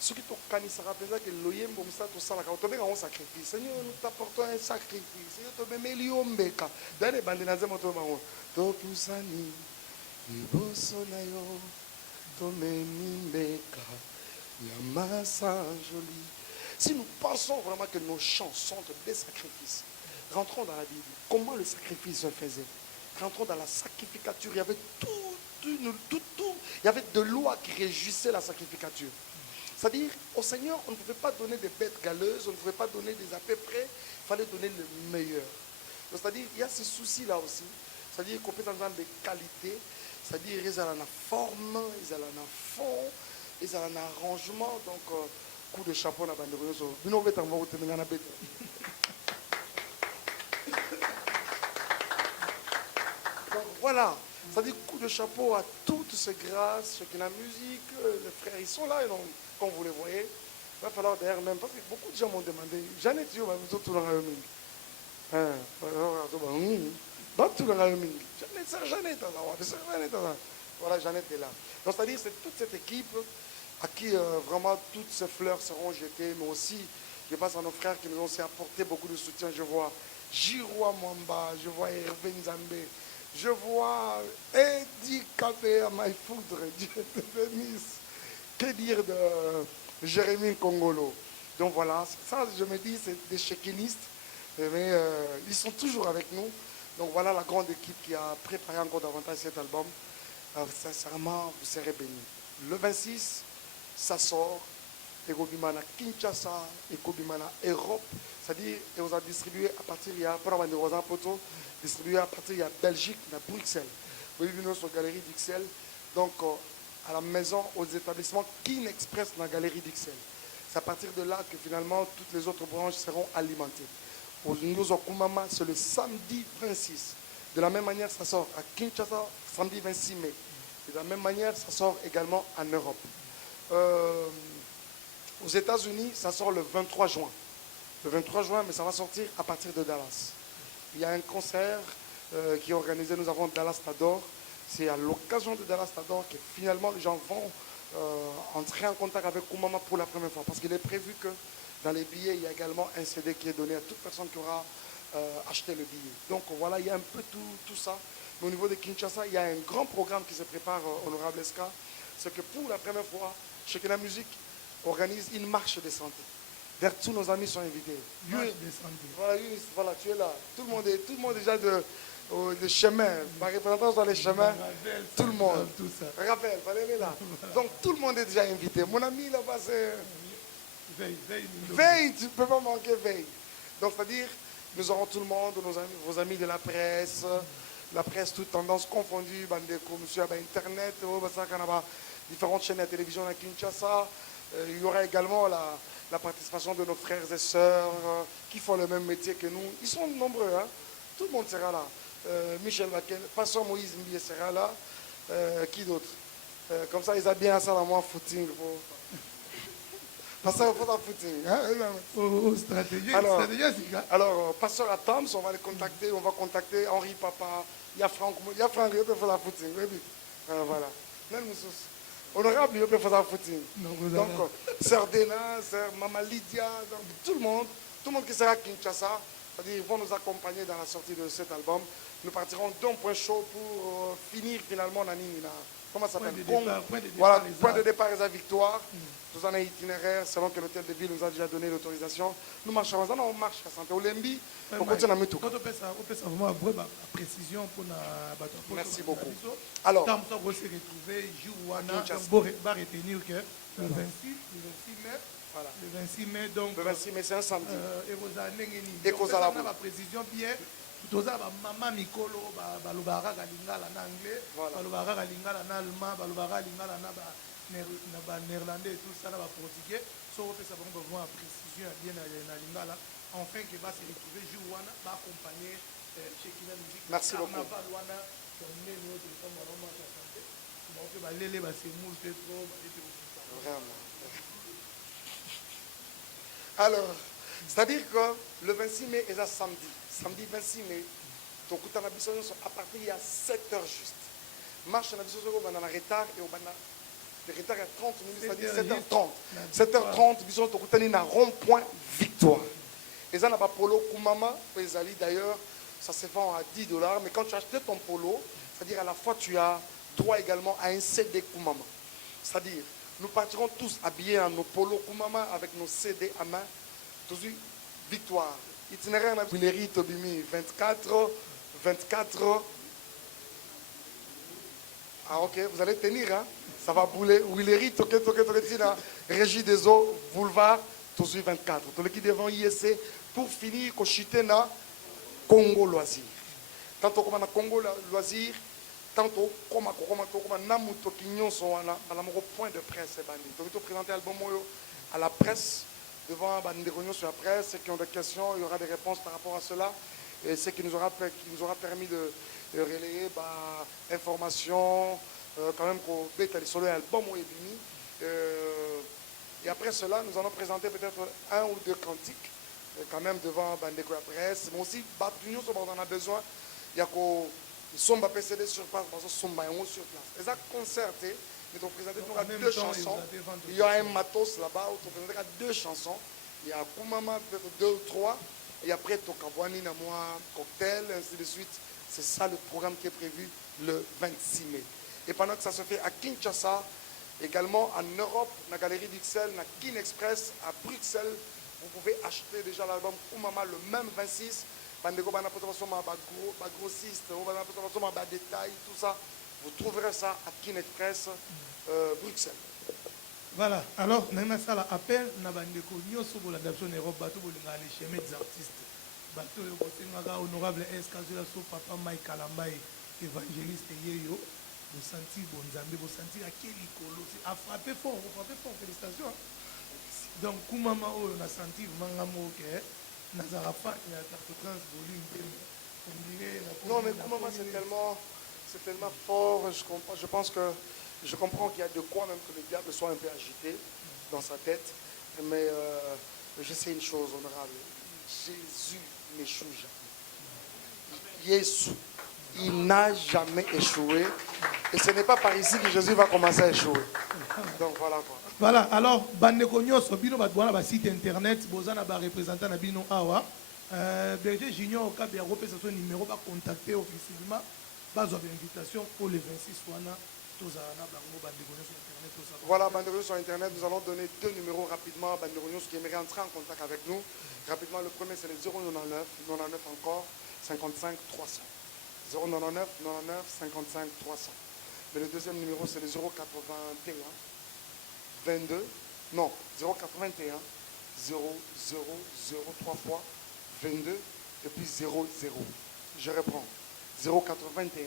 ce qui t'a se rappelle que l'oyem comme ça, tout ça, là, quand on un sacrifice, Seigneur, nous t'apportons un sacrifice. Seigneur, tu me mets l'iombeka. Dans les bandes, nous avons Topusani, Ibosonayo, Tomenimbeka, Yamasa joli. Si nous pensons vraiment que nos chants sont des sacrifices, rentrons dans la Bible. Comment le sacrifice se faisait? Rentrons dans la sacrificature. Il y avait tout. Il y avait de lois qui régissaient la sacrificature. C'est-à-dire, au Seigneur, on ne pouvait pas donner des bêtes galeuses, on ne pouvait pas donner des à peu près. Il fallait donner le meilleur. C'est-à-dire, il y a ce souci-là aussi. C'est-à dire, qu'on peut dans des qualités. C'est-à-dire, ils ont la forme, ils ont la fond, ils ont un arrangement. Donc, coup de chapeau, on a bandé. Voilà, ça dit coup de chapeau à toutes ces grâces, ceux qui ont la musique, les frères, ils sont là, et donc, comme vous les voyez, il va falloir d'ailleurs même, parce que beaucoup de gens m'ont demandé, Jeannette, tu vas tout le Jeannette, voilà, Jeannette est là. Donc, c'est-à-dire, c'est toute cette équipe à qui vraiment toutes ces fleurs seront jetées, mais aussi, je pense à nos frères qui nous ont aussi apporté beaucoup de soutien. Je vois Giroua Mwamba, je vois Hervé Nzambé. Je vois Eddie Kabé à Maïfoudre, Dieu te bénisse. Que dire de Jérémy Kongolo? Donc voilà, ça je me dis, c'est des chéquinistes, mais ils sont toujours avec nous. Donc voilà la grande équipe qui a préparé encore davantage cet album. Sincèrement, vous serez bénis. Le 26, ça sort. Ekobimana Kinshasa, Ekobimana Europe, c'est-à-dire et on a distribué à partir il y a distribué à partir il y a Belgique, à Bruxelles. Vous venez sur la galerie d'Ixelles, donc à la maison, aux établissements Kin Express dans la galerie d'Ixelles. C'est à partir de là que finalement toutes les autres branches seront alimentées. Au Ndozo Kumama, c'est le samedi 26. De la même manière, ça sort à Kinshasa, samedi 26 mai. Et de la même manière, ça sort également en Europe. Aux États-Unis, ça sort le 23 juin. Le 23 juin, mais ça va sortir à partir de Dallas. Il y a un concert qui est organisé, nous avons Dallas Tador. C'est à l'occasion de Dallas Tador que finalement les gens vont entrer en contact avec Koumama pour la première fois. Parce qu'il est prévu que dans les billets, il y a également un CD qui est donné à toute personne qui aura acheté le billet. Donc voilà, il y a un peu tout ça. Mais au niveau de Kinshasa, il y a un grand programme qui se prépare, Honorable SK. C'est que pour la première fois, chez Kena Musique organise une marche de santé. D'ailleurs, tous nos amis sont invités. Marche de santé. Voilà, tu es là. Tout le monde est déjà de chemin. Ma représentante dans les chemins, tout le monde. Rappel, fallait là. Donc tout le monde est déjà invité. Mon ami là-bas, c'est... Veille, tu ne peux pas manquer veille. Donc, c'est-à-dire, nous aurons tout le monde, vos amis de la presse toute tendance confondue, Bandeko, monsieur, Internet, différentes chaînes de télévision à Kinshasa. Il y aura également la participation de nos frères et sœurs qui font le même métier que nous. Ils sont nombreux, hein? Tout le monde sera là. Michel Bakel, Pasteur Moïse Mbie sera là. Qui d'autre? Comme ça, ils ont bien ça dans moi, footing. Pasteur, il faut un footing. Oh, stratégie, Alors, stratégie, c'est ça. Alors, pasteur Atams, on va les contacter. On va contacter Henri Papa. Il y a Franck. Il y a Franck, il peut faire un footing. Oui. Voilà. Honorable, il peut faire un footing. Donc, Sœur Dena, Sœur Maman Lydia, donc, tout le monde qui sera à Kinshasa, c'est-à-dire ils vont nous accompagner dans la sortie de cet album. Nous partirons d'un point chaud pour finir finalement comment ça s'appelle? Voilà, point de départ et la victoire. Nous avons un itinéraire selon que l'hôtel de ville nous a déjà donné l'autorisation. Nous marchons, on marche à Santé Olembi, on continue à Moutou. Quand on peut vraiment avoir précision pour la bataille. Merci beaucoup. Alors, quand on va se retrouver, on va retenir que le 26 mai, voilà. Le 26 mai, donc. Le 26 mai, c'est un samedi. Et vous avez la précision bien. Toza ba mama mikolo balobara lingala na anglais, balobara lingala na allemand, balobara lingala na ba néerlandais et tout ça na ba portugais. So on peut savoir besoin de précision bien na lingala afin que va se retrouver jour wana va accompagner chez Kina musique. Merci beaucoup. Carnaval wana comme nous autres comme on va chanter. Donc ba lele ba se moule trop vraiment. Alors, c'est-à-dire que le 26 mai est un samedi. Samedi 26 mai, donc à partir de 7h juste. Marche dans le retard et le retard est 30 minutes, c'est-à-dire 7h30. 7h30, nous sommes à rond-point Victoire. Et ça, on a pas polo Koumama, d'ailleurs, ça se vend à $10. Mais quand tu achètes ton polo, c'est-à-dire à la fois tu as droit également à un CD Koumama. C'est-à-dire, nous partirons tous habillés en nos polos Koumama avec nos CD à main. Tous Victoire. Itinéraire na Willery Tobimi 24. Ah ok, vous allez tenir, hein? Ça va bouler. Willery Toke Régie des eaux, boulevard, tous 24. Tous les qui devant ISC pour finir chuter na Congo Loisir. Tantôt comme na Congo Loisir, tantôt comme Namuto Kinyon sont à la point de presse. Donc il faut présenter l'album à la presse. Devant des réunions sur la presse, ceux qui ont des questions, il y aura des réponses par rapport à cela. Et ce qui nous aura permis de relayer information, quand même qu'on bête sur l'album ou et après cela, nous allons présenter peut-être un ou deux cantiques, quand même devant la presse. Mais aussi, on a besoin, il y a qu'on sommes PCD sur place, sur place. Et ça concerté. Nous avons présenté deux chansons. Il y a un matos là-bas où on présentera deux chansons. Il y a Koumama, peut-être 2 ou 3. Et après, Tokabwani, Namoa, cocktail, ainsi de suite. C'est ça le programme qui est prévu le 26 mai. Et pendant que ça se fait à Kinshasa, également en Europe, dans la galerie d'Ixelles, dans Kin Express, à Bruxelles, vous pouvez acheter déjà l'album Koumama le même 26. Bandeko, grossiste, détail, tout ça. Vous trouverez ça à Kin Express, Bruxelles. Voilà, alors, nous avons fait l'appel, nous avons fait l'adaptation en Europe, nous avons les chemins des artistes. Nous avons honorable Escazula, papa Mike Kalambaye, évangéliste Yeyo, vous sentez bon Zambé, vous sentez à quel écolo, à frapper fort, félicitations. Donc, Koumama, on a senti vraiment que Nazarafa, il y a 43 volumes. Non, mais Koumama, c'est tellement fort, je comprends qu'il y a de quoi même que le diable soit un peu agité dans sa tête, mais je sais une chose, honorable, Jésus n'échoue jamais. Jésus, il n'a jamais échoué, et ce n'est pas par ici que Jésus va commencer à échouer. Donc voilà quoi. Voilà, alors, bandeko nyonso bino batwana ba site internet, bozana ba représentant na bino awa. Berger Junior au cas bien repérer son numéro, va contacter officiellement, base d'invitation pour le 26 wana. Voilà, Banderonios sur Internet, nous allons donner 2 numéros rapidement. Banderonios qui aimerait entrer en contact avec nous. Rapidement, le premier c'est le 099, 99 encore, 55 300. 099, 99, 55 300. Mais le deuxième numéro c'est le 081, 22, non, 081, 0, 0, 0, 3 fois, 22, et puis 0, 0. Je reprends. 081,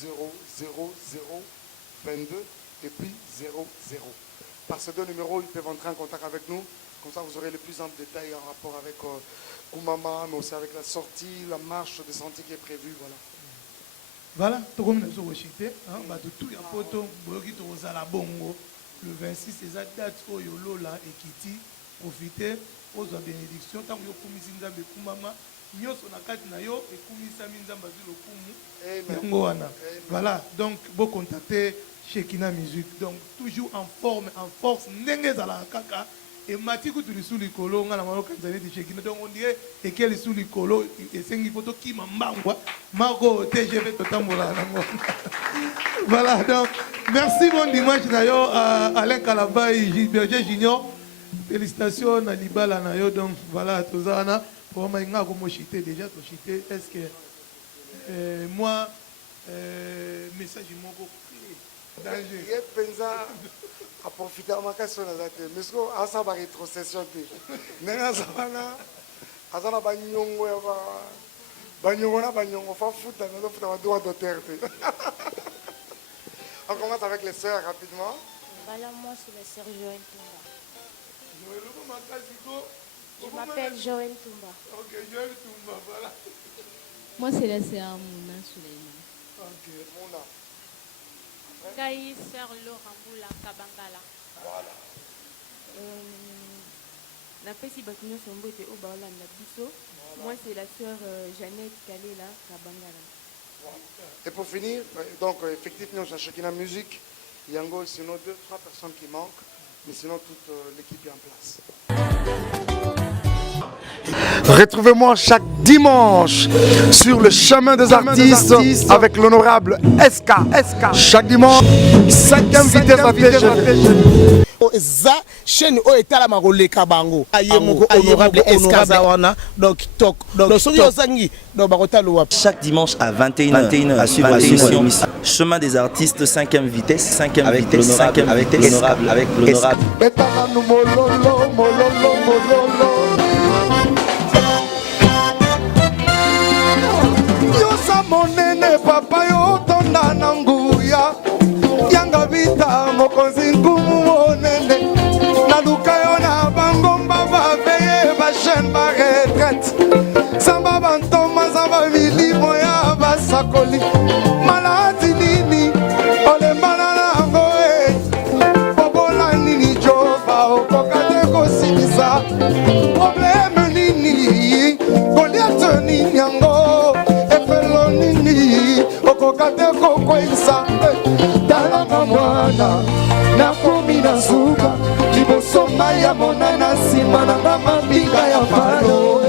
0, 0, 0, 22 et puis 0, 0. Par ces 2 numéros, ils peuvent entrer en contact avec nous. Comme ça, vous aurez les plus amples détails en rapport avec Koumama, mais aussi avec la sortie, la marche des sentiers qui est prévue. Voilà. Voilà, tout comme nous avons cité, tout y a photo, bongo, le 26 c'est la date où Yolola et Kiti profiter aux bénédictions tant que Yokumisi Nzambe Kumama nyoso na kati na yo et Kumisami Nzamba Zulokumu. Amen. Voilà, donc vous contacter Shekina Music. Donc toujours en forme, en force, n'engage à la kaka. Et Matikou tu sous le colo, on a la maroc de Shekina. Donc on dirait et qu'elle est sous le colo et c'est une photo qui m'embangwa. Marco TGV Totambola. Voilà, donc merci bon dimanche d'ailleurs à Alain Kalabay, Berger Junior. Félicitations à Libala Nayo. Donc voilà, Tozana. Pour moi, je déjà chité. Est-ce que moi, message mon danger. Il y a pensa à profiter de ma question mais ce qu'on a ça va rétrocession n'est-ce pas là à ça la banyongo na banyongo fa foot dans le foot à droit d'auteur. On commence avec les sœurs rapidement. Voilà, moi c'est la sœur Joël Tumba. Je m'appelle Joël Tumba. Ok, Joël Tumba, voilà. Moi c'est la sœur Mouna Souleymane. Ok, Mouna. Gaï, sœur Laura Mboula Kabangala. Voilà. La Pessi Batignon Sombo était au Baola Nabiso. Moi c'est la sœur Jeannette Kalela Kabangala. Et pour finir, donc effectivement, à Shekina Musique, il y a encore sinon 2-3 personnes qui manquent, mais sinon toute l'équipe est en place. Retrouvez-moi chaque dimanche sur le chemin des artistes avec l'honorable SK. Chaque dimanche, 5e vitesse à pied. Za chaîne o etala marole kabango ayemoko honorable SK donc tok donc soki ozangi donc bakotalo wa chaque dimanche à 21h à suivre l'émission Chemin des artistes 5e vitesse avec l'honorable Yosa monene papa yo tonda nanguya yanga vita mokonzi ngumu monene naluka yo na bangomba baveye bashene baretraite samba bantoma samba milimo ya basakoli maladi nini olembana nango bobola nini jova okoka te kosilisa probleme nini goliath nini yango efelo nini okoka te kokwesa talanga mwana nakomi na suka liboso ngai ya monana nsima nanga mabinga ya palo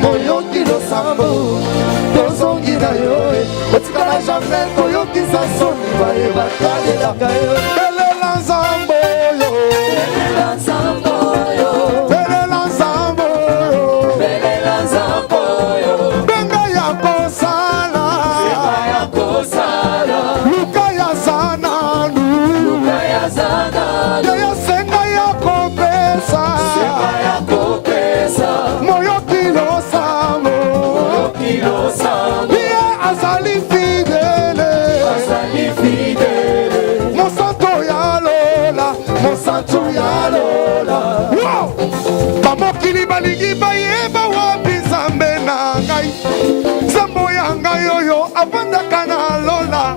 moyoki losambo tozongi na yo otikala jamai koyokisa soni baye batalelaka yo belela nzambo oyo belela nzambo oyo belela nzambo oyo belela nzambo oyo benga ya kosala luka ya zananu luka ya zananu ya senga ya kopesa moyoki losambo ye azali fidele mosantu ya lola bamokili balingi bayeba wapi nzambe na ngai nzambo ya ngai oyo avandaka na lola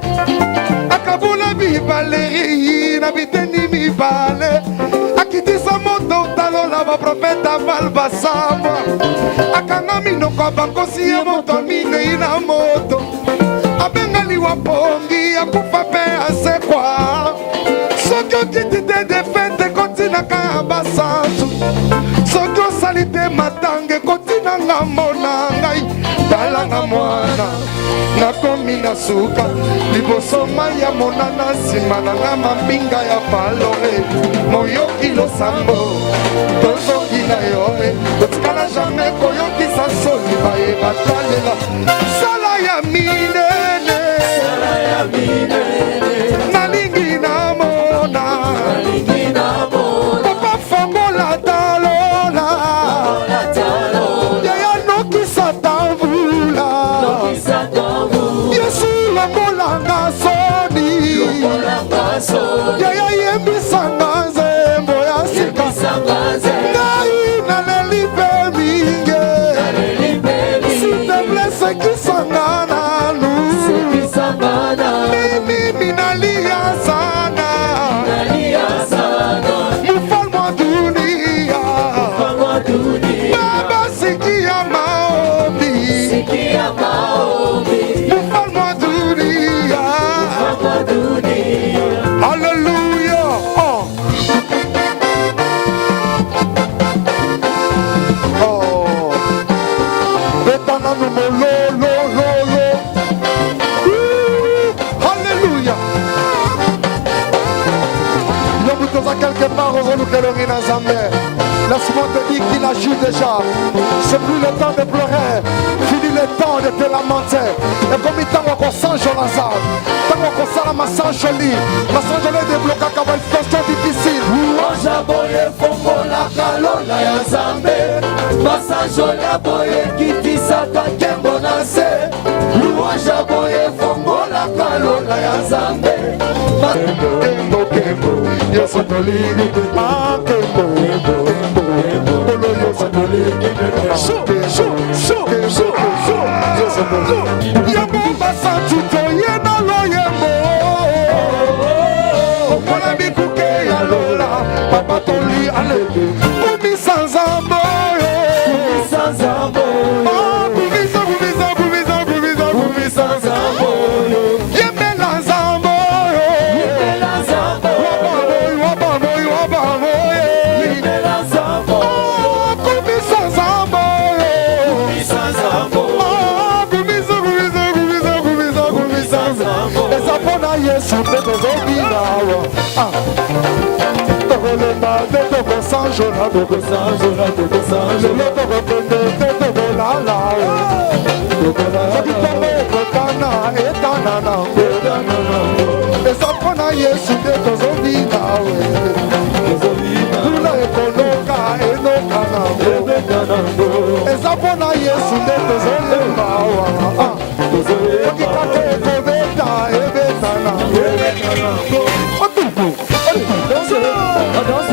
akabula bibaleri na biteni mibale akitisa moto talola baprofeta balbasamwa akanga minoko abankosi ye moto minei na moto abengali wa pongi akufa mpe asekwa soki okiti te defete kotinaka ya basantu soki osali te matange kotinanga mona ngai talanga mwana nakomi na suka liboso mai ya monana nsima nanga mambinga ya palore moyoki losambo tozongi na yo kotikala jamai koyokisa soni baye batalela sala ya minene nalingi namona papa fongola talola yaya nokisa tamvula yesu lokolanga soni yaya yembisanga nzembo ya sika ngai naleli mpe minge s'il te plaît sekisanga nanu quelque part au nous que l'on a jamais. Laisse-moi te dire qu'il agit déjà. C'est plus le temps de pleurer. Fini le temps de te lamenter. Et comme il t'a encore sans Jonathan. Tant qu'on s'en a ma sans jolie. Ma sans jolie débloqué comme une situation difficile. Louange à boye fongo la kalola ya zambe. Ma sans jolie à boye qui dit ça ta kembo nase. Louange à boye fongo la kalola ya zambe. Kembo, kembo, yo soy tolini. Ah, kembo, kembo, kembo. Olo yo soy tolini. Yemo basantu to yena lo yemo. Mwana bikuke ya lola. Papa toli alebe. Umi sanzambo. Umi sanzambo. Umi sanzambo. Yeme lanzambo. Yeme lanzambo. Wabamo. Yeme lanzambo. Umi sanzambo. Umi sanzambo. Yesu pepe zobinawa tokolema te tokosanjola lelo tokolala soki tongo ekotana etana nango eza mpona Yesu nde tozobinawe tuna ekoloka enoka nango eza mpona Yesu nde tozolemawa soki kaka ekobeta ebeta nango Danse,